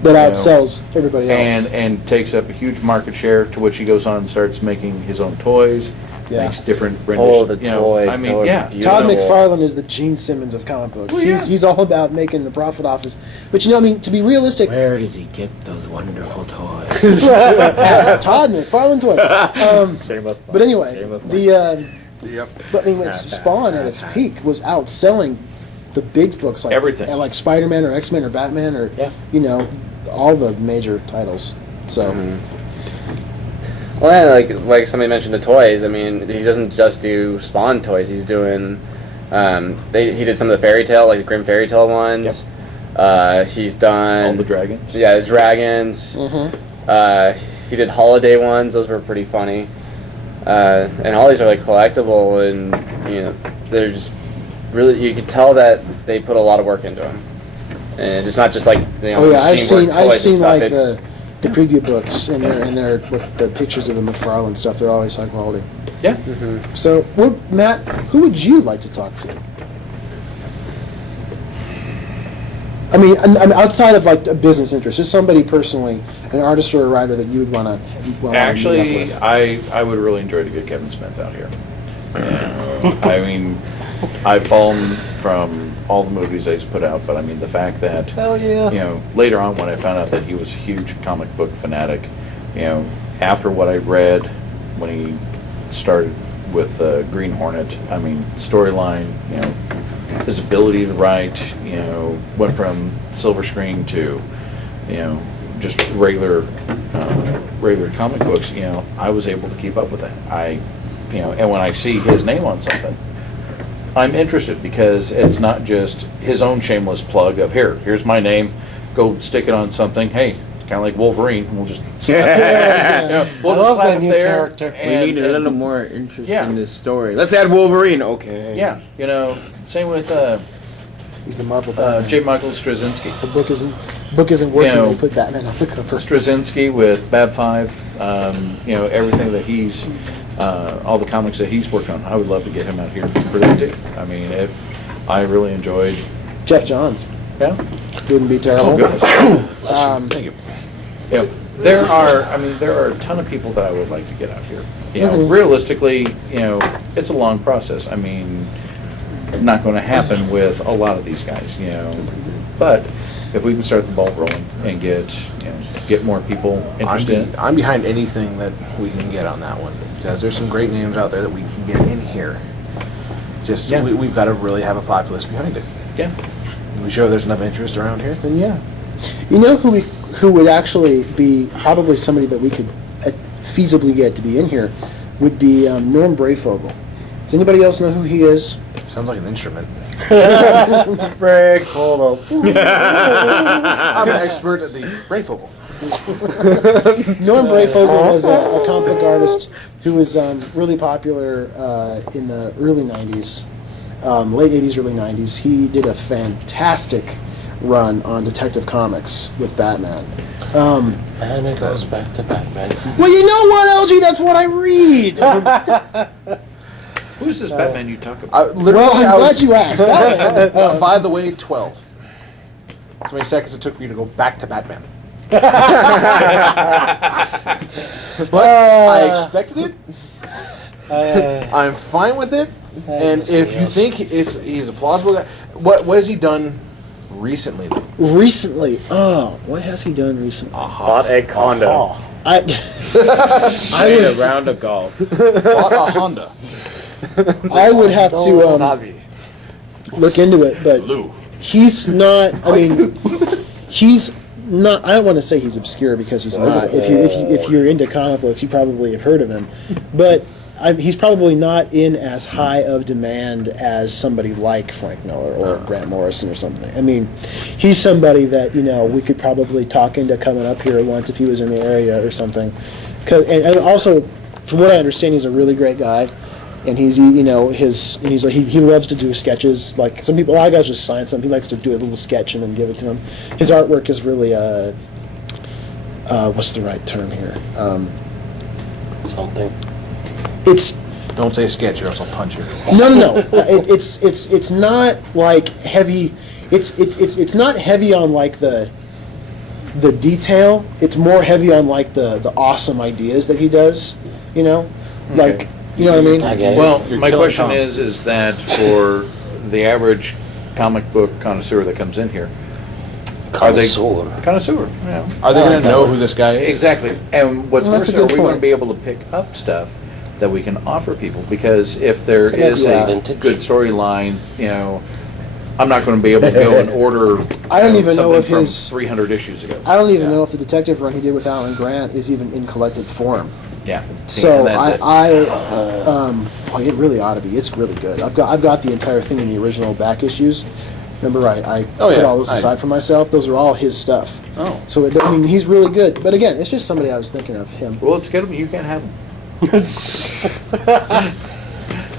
That you know, outsells everybody else. and takes up a huge market share. To which he goes on and starts making his own toys, Yeah. makes different renditions. Oh, the you know, toys! I mean, so yeah. beautiful. Todd McFarlane is the Gene Simmons of comic books. Well, yeah. He's all about making the profit off his. But I mean, to be realistic, Where does he get those wonderful toys? Todd McFarlane toy. But anyway, Yep. but I mean, Spawn at its peak was outselling the big books like Everything. like Spider-Man or X-Men or Batman or Yeah. all the major titles. So Well, yeah, like somebody mentioned the toys. I mean, he doesn't just do Spawn toys. He's doing. He did some of the fairy tale, like the Grim Fairy Tale ones. He's done All the dragons. Yeah, the dragons. He did holiday ones. Those were pretty funny. And all these are like collectible, and they're just really. You could tell that they put a lot of work into them, and it's not just like oh yeah, I've machine seen work toys and stuff. like It's the preview books and they're with the pictures of the McFarlane stuff. They're always high quality. Yeah. So, well, Matt, who would you like to talk to? I mean, outside of like a business interest, just somebody personally, an artist or a writer that you would want to. Actually, I would really enjoy to get Kevin Smith out here. I mean, I follow him from all the movies that he's put out, but I mean the fact that Hell yeah. later on when I found out that he was a huge comic book fanatic, after what I read when he started with Green Hornet, I mean storyline, his ability to write, went from silver screen to, just regular comic books. I was able to keep up with that. And when I see his name on something, I'm interested because it's not just his own shameless plug of here's my name, go stick it on something. Hey, kind of like Wolverine, we'll just slap it. We'll I just love slap that it new there. character. We need a little more interest Yeah. in this story. Let's add Wolverine. Okay. Yeah, same with He's the Marvel Batman. J. Michael Straczynski. The book isn't working. You know, They put Batman on the cover. Straczynski with Bab 5, everything that he's, all the comics that he's worked on. I would love to get him out here for that too. I mean, I really enjoyed. Jeff Johns Yeah. wouldn't be terrible. Oh goodness. Thank you. There are a ton of people that I would like to get out here. Realistically, it's a long process. I mean, not going to happen with a lot of these guys, but if we can start the ball rolling and get more people interested. I'm behind anything that we can get on that one because there's some great names out there that we can get in here. Just Yeah. we've got to really have a populace behind it. Yeah. We show there's enough interest around here, then yeah. You know who would actually be probably somebody that we could feasibly get to be in here would be Norm Brayfogle. Does anybody else know who he is? Sounds like an instrument. Break, hold I'm an expert at the Brayfogle. Norm Brayfogle was a comic book artist who was really popular in the early 90s, late 80s, early 90s. He did a fantastic run on Detective Comics with Batman. And it goes back to Batman. Well, you know what, LG? That's what I read. Who's this Batman you talk about? Literally, Well, I'm I glad was, you asked. Batman. by the way, 12. That's how many seconds it took for you to go back to Batman. But I expected it. I'm fine with it. And if you think he's a plausible guy, what has he done recently. Recently, what has he done recently? Bought a condo. I Played a round of golf. Bought a Honda. I would have to Wasabi. look into it, but he's not. I mean, he's not. I don't want to say he's obscure because he's not. If you're into comic books, you probably have heard of him, but he's probably not in as high of demand as somebody like Frank Miller or Grant Morrison or something. I mean, he's somebody that we could probably talk into coming up here once if he was in the area or something. And also, from what I understand, he's a really great guy. And he loves to do sketches. Like some people, a lot of guys just sign something. He likes to do a little sketch and then give it to him. His artwork is really, what's the right term here? Something. It's Don't say sketch or else I'll punch you. no. It's not like heavy. It's not heavy on like the detail. It's more heavy on like the awesome ideas that he does. Like. You know what I mean? I get it. Well, You're my killing question Tom. is that for the average comic book connoisseur that comes in here, Connoisseur. connoisseur, yeah. Are they I going like to know that. who this guy is? Exactly. And what's Well, worse, that's a are good we going to point. be able to pick up stuff that we can offer people? Because if there Some is a vintage. good storyline, I'm not going to be able to go and order. I don't even know something if from his- 300 issues ago. I don't even know if the detective run he did with Alan Grant is even in collected form. Yeah. See, So and that's it. it really ought to be. It's really good. I've got the entire thing in the original back issues. Remember, I Oh, put yeah. all this aside for myself. Those are all his stuff. Oh. So I mean, he's really good. But again, it's just somebody I was thinking of him. Well, let's get them. You can't have them.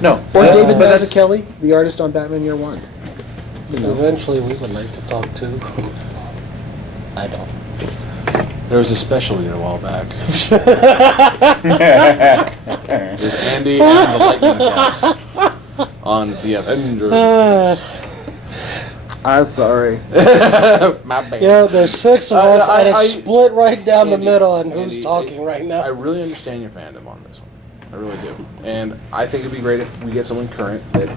No. Or David but that's- Mazzucchelli, the artist on Batman Year One. Eventually, we would like to talk to. I don't. There was a special we did a while back. It was Andy and the Lightning Cast on the Avengers. I'm sorry. My bad. There's 6 of us, and I- it's split right down Andy, the middle on who's Andy, talking right I now. really understand your fandom on this one. I really do. And I think it'd be great if we get someone current that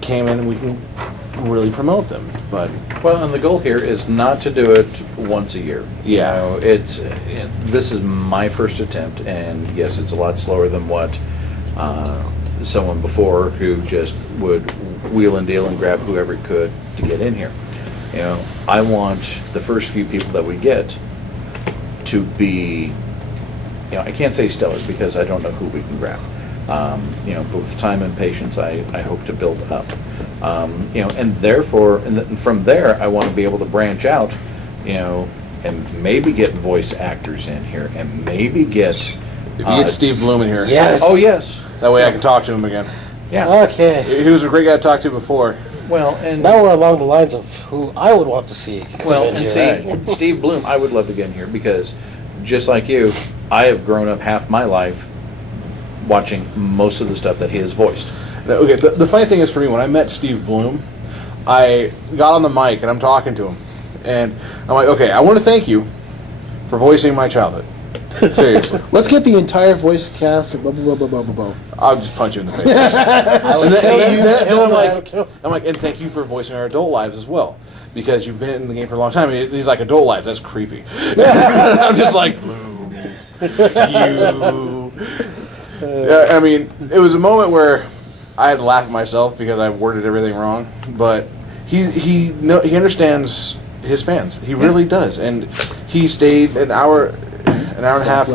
came in and we can really promote them. But Well, and the goal here is not to do it once a year. Yeah. This is my first attempt, and yes, it's a lot slower than what someone before who just would wheel and deal and grab whoever could to get in here. I want the first few people that we get to be, I can't say stellar because I don't know who we can grab. But with time and patience, I hope to build up. And therefore, from there, I want to be able to branch out, and maybe get voice actors in here, and maybe get. if you get Steve Bloom in here, Yes. Oh yes, that way I can talk to him again. yeah. Okay. He was a great guy to talk to before. Well, and Now we're along the lines of who I would want to see come well, in and here. see, Steve Bloom, I would love to get in here because, just like you, I have grown up half my life watching most of the stuff that he has voiced. Now, okay, the funny thing is for me, when I met Steve Bloom, I got on the mic and I'm talking to him. And I'm like, okay, I want to thank you for voicing my childhood. Seriously. Let's get the entire voice cast. Blah, blah, blah, blah, blah, blah. I'll just punch you in the face. I would And then- kill and you, then kill I'm me, like- I would kill- I'm like, and thank you for voicing our adult lives as well. Because you've been in the game for a long time. And he's like, adult lives, that's creepy. I'm just like, Bloom, you. Yeah, I mean, it was a moment where I had to laugh at myself because I worded everything wrong. But he understands his fans. He really does. And he stayed an hour and a half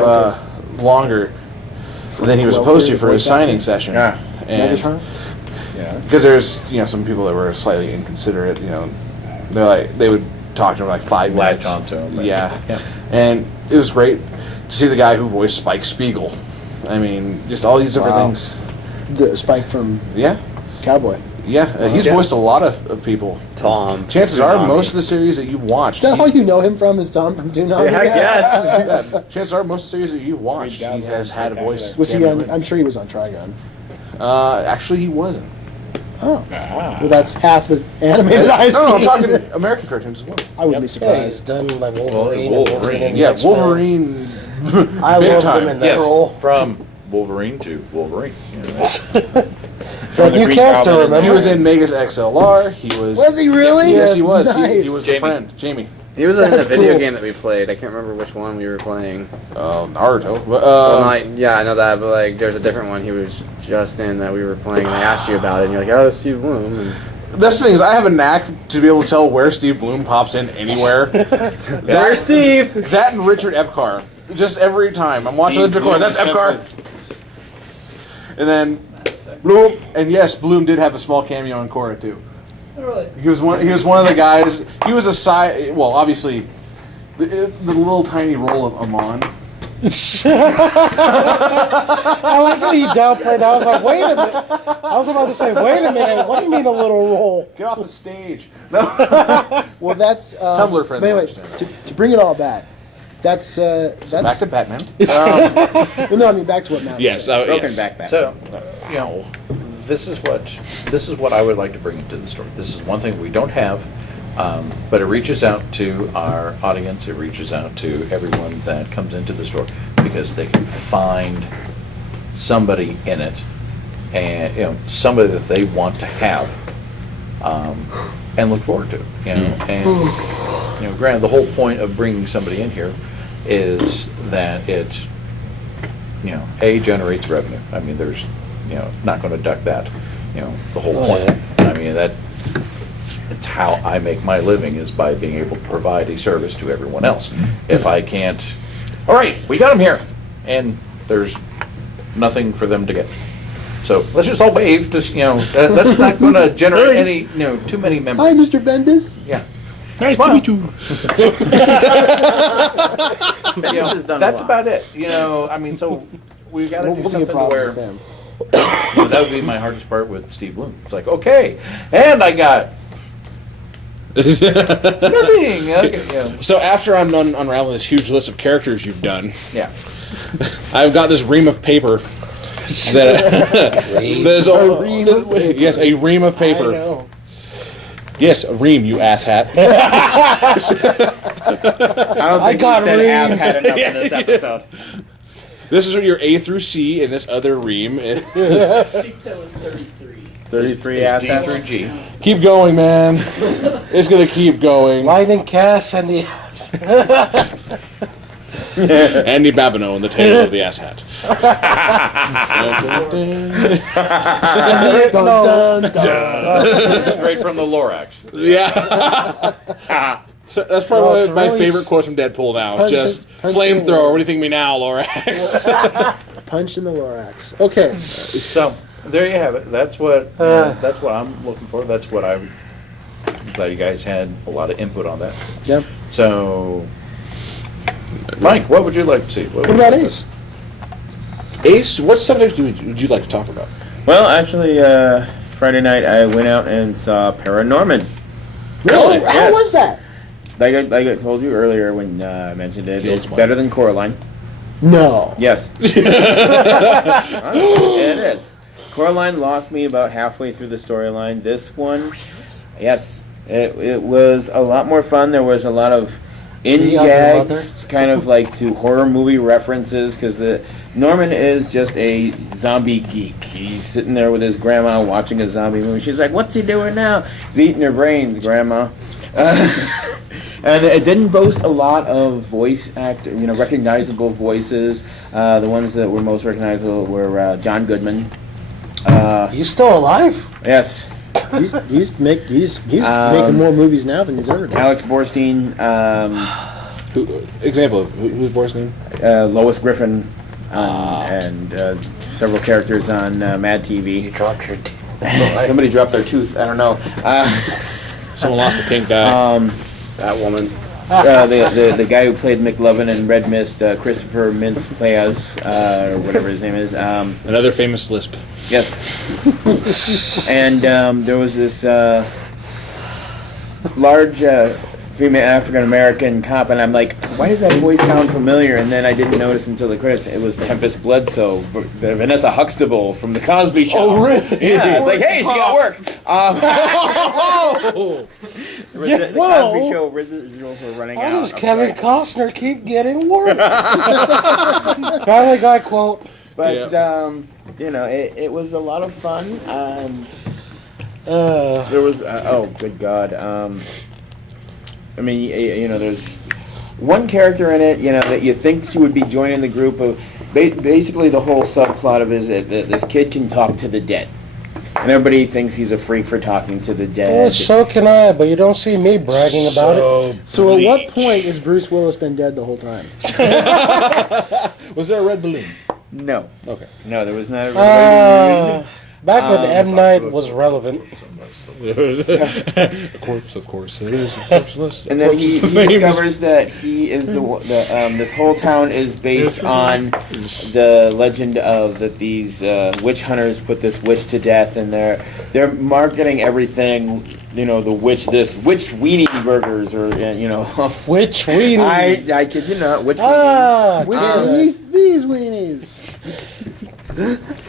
longer than he was supposed to for his signing session. Yeah. And Megatron? because there's some people that were slightly inconsiderate. They're like they would talk to him like 5 minutes. Latch onto him, but- Yeah. Yeah. And it was great to see the guy who voiced Spike Spiegel. I mean, just all these different Wow. things. The Spike from Yeah. Cowboy. Yeah. He's Yeah. voiced a lot of people. Tom. Chances are, Tsunami. most of the series that you've watched. Is that how he's- you know him from? Is Tom from Toonami? Yeah, I guess. yeah, chances are, most of the series that you've watched, Great he job, has had a voice. Was he cameo on? in. I'm sure he was on Trigon. Actually, he wasn't. Oh, well, that's half the animated I've No, I'm seen. talking American cartoons as well. I wouldn't be Yeah, he's surprised. done like Wolverine. Wolverine. And Wolverine and the Yeah, X-Men. Wolverine. I big love time. him in that Yes, role. from Wolverine to Wolverine. That the you Green can't Goblin. remember. He was in Megas XLR. He was. Was he really? Yes, he was. Nice. He was Jamie. the friend, Jamie. He was in a That's video cool. game that we played. I can't remember which one we were playing. Naruto. Well, yeah, I know that, but like, there's a different one he was just in that we were playing, and I asked you about it, and you're like, "Oh, it's Steve Bloom." And That's the thing is, I have a knack to be able to tell where Steve Bloom pops in anywhere. there's Steve. That and Richard Epcar. Just every time I'm watching the record, that's Epcar. And then Bloom, and yes, Bloom did have a small cameo in Korra too. He was one of the guys. He was a side. Well, obviously, the little tiny role of Amon. I like how you downplayed that. I was like, wait a minute. I was about to say, wait a minute. What do you mean a little role? Get off the stage. No. Well, that's Tumblr friends Anyway, understand. to bring it all back, that's Back to Batman. well, no, I mean back to what Matt was Yes. saying. Broken yes. back. So, you know, this is what I would like to bring into the story. This is one thing we don't have, but it reaches out to our audience. It reaches out to everyone that comes into the store because they can find somebody in it, and somebody that they want to have, and look forward to. And granted, the whole point of bringing somebody in here is that it, generates revenue. I mean, there's, not going to duck that. The whole point. I mean, it's how I make my living is by being able to provide a service to everyone else. If I can't, all right, we got them here, and there's nothing for them to get. So let's just all wave. Just that's not going to generate any too many Hi, members. Mr. Bendis. Yeah. Nice Smile. to meet you. This is done a That's lot. about it. I mean, so we've got to do We'll be a something problem where with them. that would be my hardest part with Steve Bloom. It's like, okay, and I got nothing. Okay, So after I'm done unraveling this huge list of characters you've done, yeah. I've got this ream of paper. There's yes, a ream of I paper. know. Yes, a ream, you asshat. I don't think got we said reamed. ass had enough in this episode. This is your A through C, and this other ream. 33 ass D through G. Keep going, man. It's gonna keep going. Lightning Cass and the Andy Babineau in the tail of the asshat. Dun, dun, dun. Straight from the Lorax. Yeah. So that's probably Oh, one it's of my really favorite quotes from Deadpool now. Punch Just it- punch flamethrower. it. What do you think of me now, Lorax? Punch in the Lorax. Okay. So there you have it. That's what I'm looking for. That's what I'm glad you guys had a lot of input on that. Yep. So, Mike, what would you like to see? What about Ace? Ace, what subject would you like to talk about? Well, actually, Friday night I went out and saw Paranorman. Really? How Yes. was that? Like I told you earlier when I mentioned it, The old it's smile. better than Coraline. No. Yes. Honestly, it is. Coraline lost me about halfway through the storyline. This one, yes, it was a lot more fun. There was a lot of in The other gags, kind of like to horror movie references, because Norman is just a zombie geek. He's sitting there with his grandma watching a zombie movie. She's like, "What's he doing now?" He's eating her brains, Grandma. And it didn't boast a lot of voice recognizable voices. The ones that were most recognizable were John Goodman. He's still alive? Yes, He's making more movies now than he's ever done. Alex Borstein, Example of who's Boris' name? Lois Griffin, and several characters on Mad TV. Dropped your teeth. Somebody dropped their tooth. I don't know. Someone lost a pink guy. That woman. The guy who played McLovin in Red Mist, Christopher Mintz-Plasse, or whatever his name is. Another famous lisp. Yes. And there was this large female African American cop, and I'm like, why does that voice sound familiar? And then I didn't notice until the credits. It was Tempest Bledsoe, Vanessa Huxtable from The Cosby Show. Oh, really? Yeah, it's like, hey, she got work. The Cosby Show residuals were running How out. does I'm Kevin sorry. Costner keep getting work? Family Guy quote. But Yeah. it was a lot of fun. Uh, There was oh good God. I mean, there's one character in it, that you think she would be joining the group of. Basically, the whole subplot of it is that this kid can talk to the dead, and everybody thinks he's a freak for talking to the dead. well, so can I, but you don't see me bragging about it. So at what point has Bruce Willis been dead the whole time? Was there a red balloon? No, Okay. no, there was not. Back when M. Night was relevant. A corpse, of course. It is a corpseless. And then Corpse he is the famous- discovers that he is this whole town is based on the legend of that these witch hunters put this witch to death, and they're marketing everything. The witch weenie burgers, or Which we I kid you not, witch weenies. Ah, Which damn it. these weenies?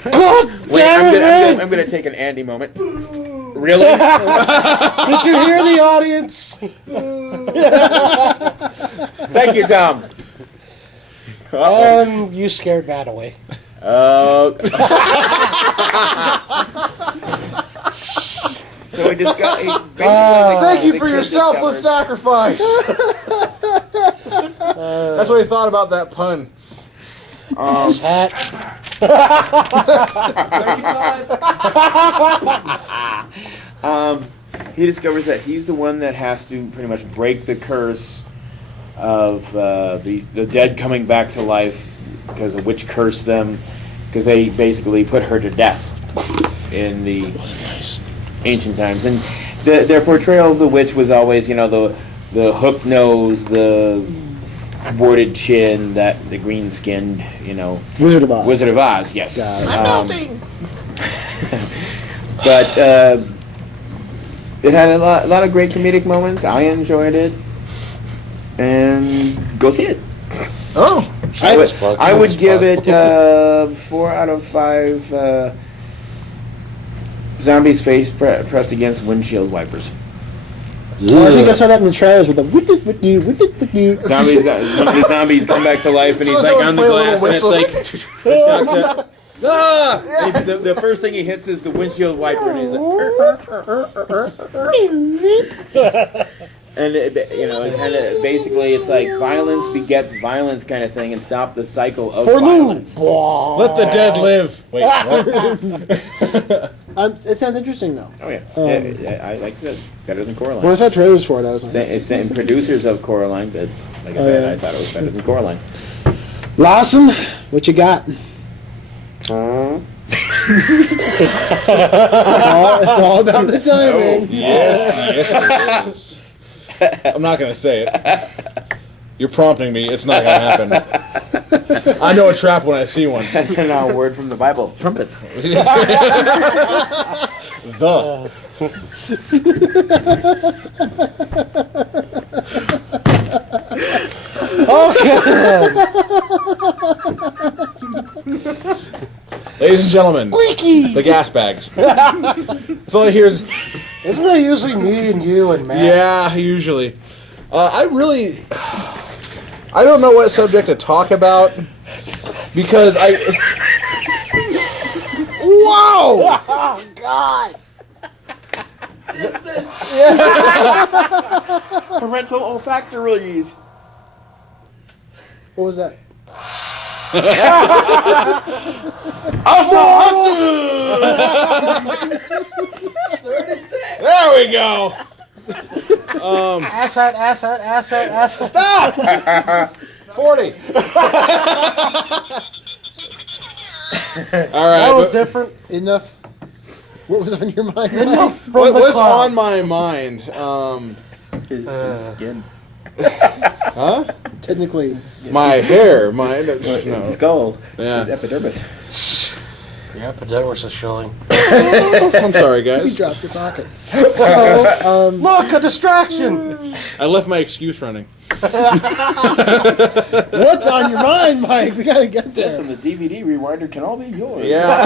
God Wait, damn it! I'm gonna take an Andy moment. Really? Did you hear the audience? Thank you, Tom. You scared Matt away. So we discussed. Thank you for your selfless sacrifice. That's what he thought about that pun. Hat. He discovers that he's the one that has to pretty much break the curse of the dead coming back to life because a witch cursed them, because they basically put her to death in the ancient times. And their portrayal of the witch was always, the hook nose, the boarded chin, the green skinned, Wizard of Oz. Wizard of Oz, yes. Got But it had a lot of great comedic moments. I enjoyed it, and go see it. Oh. I would give it 4 out of 5 zombies face pressed against windshield wipers. Oh, I think I saw that in the trailers with the with you. Zombies, one of the zombies come back to life, and he's like on the glass, and it's like the first thing he hits is the windshield wiper, and he's like, and it kind of basically it's like violence begets violence kind of thing, and stop the cycle of violence. Let the dead live. Wait, what? It sounds interesting though. Oh yeah, I liked it better than Coraline. When I saw trailers for it, I was like, Same producers of Coraline, but like I said, yeah. I thought it was better than Coraline. Lawson, what you got? It's all about the timing. Yes, it is. I'm not gonna say it. You're prompting me. It's not gonna happen. I know a trap when I see one. Now, a word from the Bible: trumpets. The. Ladies and gentlemen, the gas bags. That's all I hear is, Isn't that usually me and you and Matt? yeah, usually. I don't know what subject to talk about because Whoa! Oh, God! Parental olfactories. What was that? There we go. Ass hat. Stop! 40. All right. That was but different. Enough. What was on your mind? From what the was cloud. on my mind? His skin. Huh? Technically, My hair. No. Skull. Yeah. His epidermis. Your epidermis is showing. I'm sorry, he guys. dropped your pocket. So, Look, a distraction! I left my excuse running. what's on your mind, Mike? We gotta get there. Listen, the DVD rewinder can all be yours. Yeah.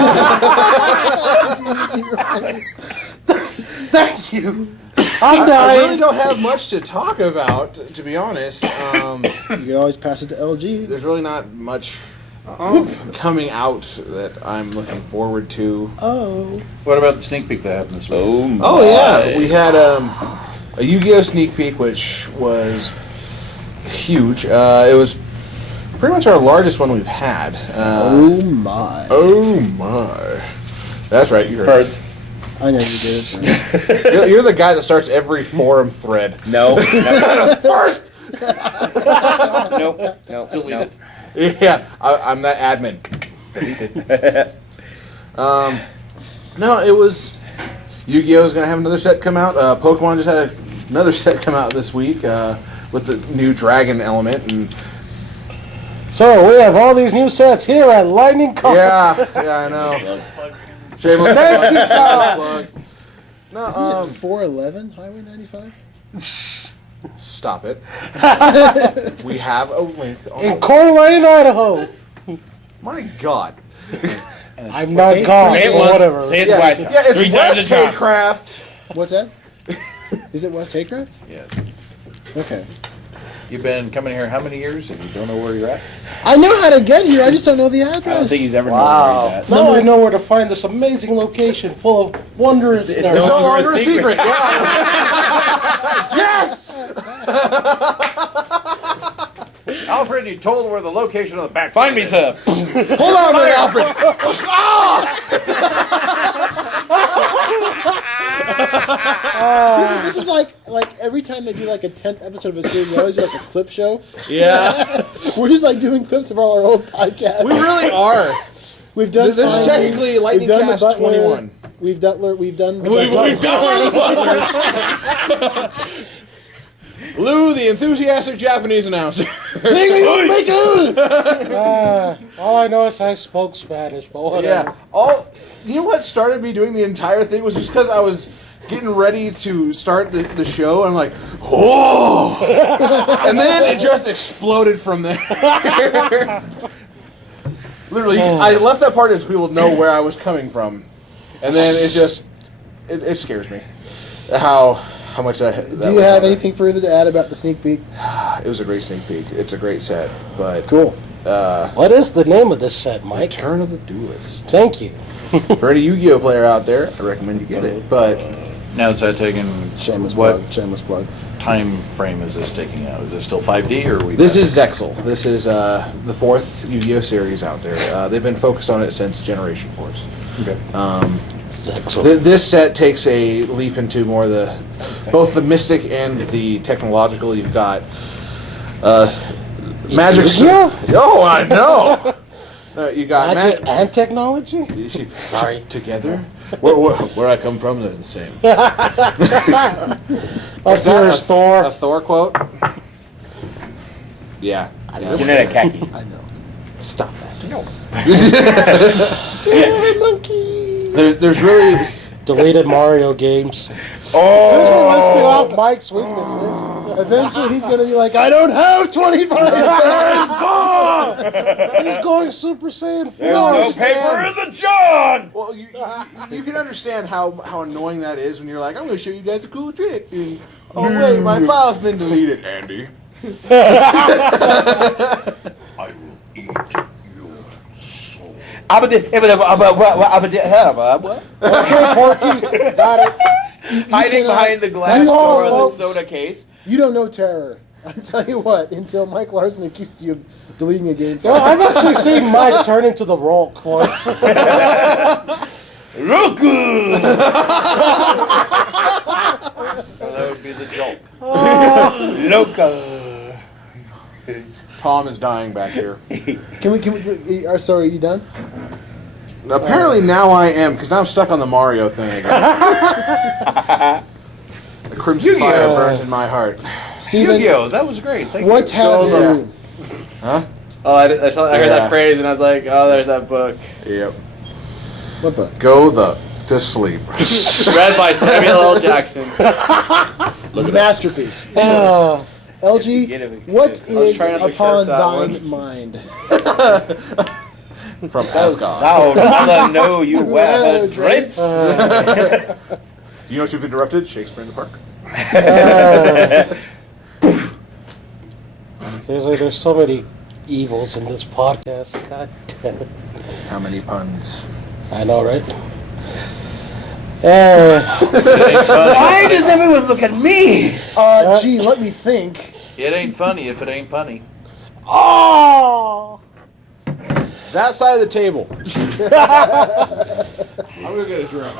Thank you. I'm I dying. really don't have much to talk about, to be honest. You can always pass it to LG. There's really not much coming out that I'm looking forward to. Oh. What about the sneak peek that happened this week? Oh yeah, we had a Yu-Gi-Oh sneak peek, which was huge. It was pretty much our largest one we've had. Oh my. Oh my! That's right. You heard First. I know you did it. You're the guy that starts every forum thread. No. First. No. Yeah, I'm that admin. Deleted. No, it was Yu-Gi-Oh's gonna have another set come out. Pokemon just had another set come out this week with the new dragon element, and So we have all these new sets here at Lightning Comics. yeah, I know. Shameless plug. No, Isn't it 411 Highway 95? stop it. We have a link. In Coeur d'Alene, Idaho. My God. I'm not God. Say it or once. whatever. Say it Yeah, twice. yeah, it's 3 times West the charm. Craft. What's that? Is it West Haycraft? Yes. Okay. You've been coming here how many years and you don't know where you're at? I know how to get here. I just don't know the address. I don't think he's ever Wow. known where he's at. Now I know where to find this amazing location full of wondrous. It's It's no longer longer a a secret. secret. Yeah. Yes. Alfred, you told where the location of the back. Find me some. Hold on a minute, Alfred. This is like every time they do like a 10th episode of a series, they always do like a clip show. Yeah. We're just like doing clips of all our old podcasts. We really are. We've done. This is Finding, technically Lightning we've done the Cast Butler, 21. We've done. We've done. The We've Butler. done one. Lou, the enthusiastic Japanese announcer. All I know is I spoke Spanish, but whatever. Yeah. You know what started me doing the entire thing was just because I was getting ready to start the show. I'm like, oh, and then it just exploded from there. Literally, I left that part so people know where I was coming from, and then it just it scares me how much that. Do you have anything further to add about the sneak peek? It was a great sneak peek. It's a great set, but Cool. What is the name of this set, Mike? Return of the Duelist. Thank you. For any Yu-Gi-Oh player out there, I recommend you get it. But Now is that taking Shameless what plug. Shameless plug. time frame is this taking out? Is this still 5D or are we? this is Zexal. This is the fourth Yu-Gi-Oh series out there. They've been focused on it since Generation Force. Okay. This set takes a leap into more both the mystic and the technological. You've got magic. Oh, I know. You got Magic and technology? Sorry. Together? Where I come from, they're the same. Up here is Thor. A Thor quote? Yeah. Genetic khakis. I know. Stop that. No. There's really... Deleted Mario games. Since we're listing off Mike's weaknesses, eventually he's gonna be like, I don't have 25 cents. He's going Super Saiyan 4. No paper in the John! Well, you can understand how annoying that is when you're like, I'm going to show you guys a cool trick. And, oh, wait, my file's been deleted, Andy. I will eat your soul. What? Okay, Porky. Got it. Hiding behind the glass That's all, door of the folks. soda case. You don't know terror. I tell you what, until Mike Larson accuses you of deleting a game Well, file. I've actually seen Mike turn into the Rolk once. Roku! That would be the joke. Loca. Tom is dying back here. Can we, sorry, are you done? Apparently now I am, because now I'm stuck on the Mario thing again. The crimson fire burns in my heart. Steven, Yu-Gi-Oh! That was great. Thank what you. have Yeah. you? Oh, I heard Yeah. that phrase and I was like, oh, there's that book. Yep. What book? Go to sleep. Read by Samuel L. Jackson. Masterpiece. Oh, LG, Get it. what I was is trying to upon shut that thine one. mind? From Asgard. Thou mother know you wear her drapes. Do you know what you've interrupted? Shakespeare in the Park. seriously, there's so many evils in this podcast. God damn it. How many puns? I know, right? Why does everyone look at me? Gee, let me think. It ain't funny if it ain't punny. Oh! That side of the table. I'm gonna get a drink.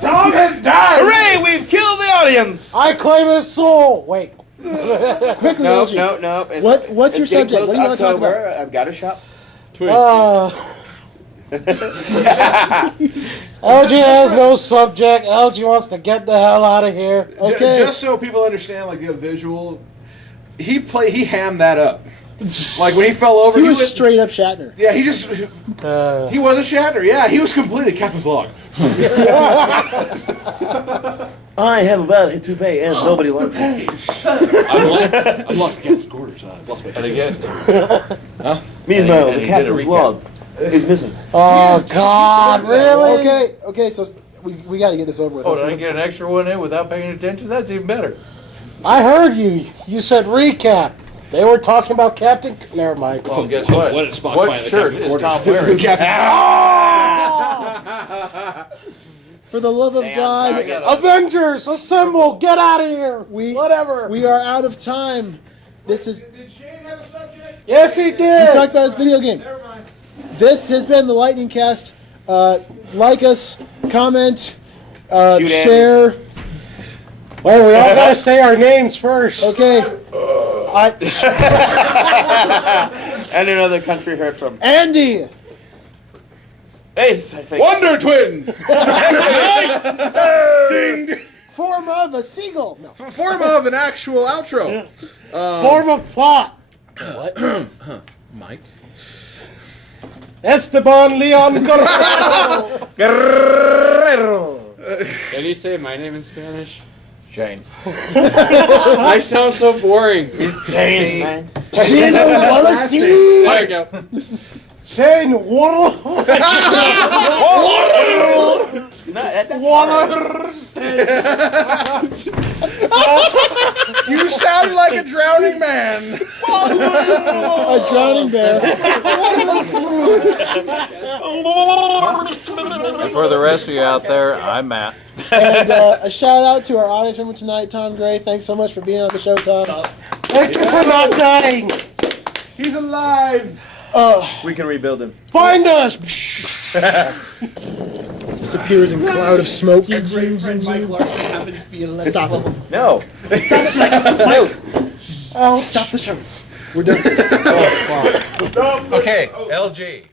Tom has died! Hooray! We've killed the audience. I claim his soul! Wait. Quickly, No, LG. no. It's, What's your it's getting subject? close What do you want to talk October. about? I've got a shop. LG has no subject. LG wants to get the hell out of here. Okay. Just so people understand, like the visual, he hammed that up. Like when he fell over, He was went- straight up Shatner. Yeah, he wasn't Shatner. Yeah, he was completely Captain's log. I have about to pay and nobody wants me. I lost the captain's quarters. I lost my And again, Meanwhile, and the he did a captain's recap. log is missing. Oh, God, really? Okay, so we got to get this over with. oh, did I get an extra one in without paying attention? That's even better. I heard you. You said recap. They were talking about Captain... Never mind. Well, guess what? What did Spock What find in the shirt captain's is Tom quarters? wearing? For the love of God, I got Avengers, assemble! Get out of here! Whatever. we are out of time. This is... Did Shane have a subject? Yes, he We did! talked about his video game. Never mind. This has been the Lightning Cast. Like us, comment, Shoot share. Wait, we all gotta say our names first. Okay. And another country heard from. Andy. Hey, I think. Wonder Twins! Ding! Form of a seagull. No. Form of an actual outro. Form of plot. Mike? Esteban Leon Guerrero. Guerrero! Can you say my name in Spanish? Shane. I sound so boring. He's Jane, man. There you go. Shane Waddle. No, that's You sound like a drowning man. A drowning bear. And for the rest of you out there, I'm Matt. And a shout out to our audience member tonight, Tom Gray. Thanks so much for being on the show, Tom. Thank you for not dying. He's alive. We can rebuild him. Find us. Disappears in cloud of smoke. Great friend Mike Larson happens to be a Stop it. No. Oh, stop the show. We're done. Okay, LG.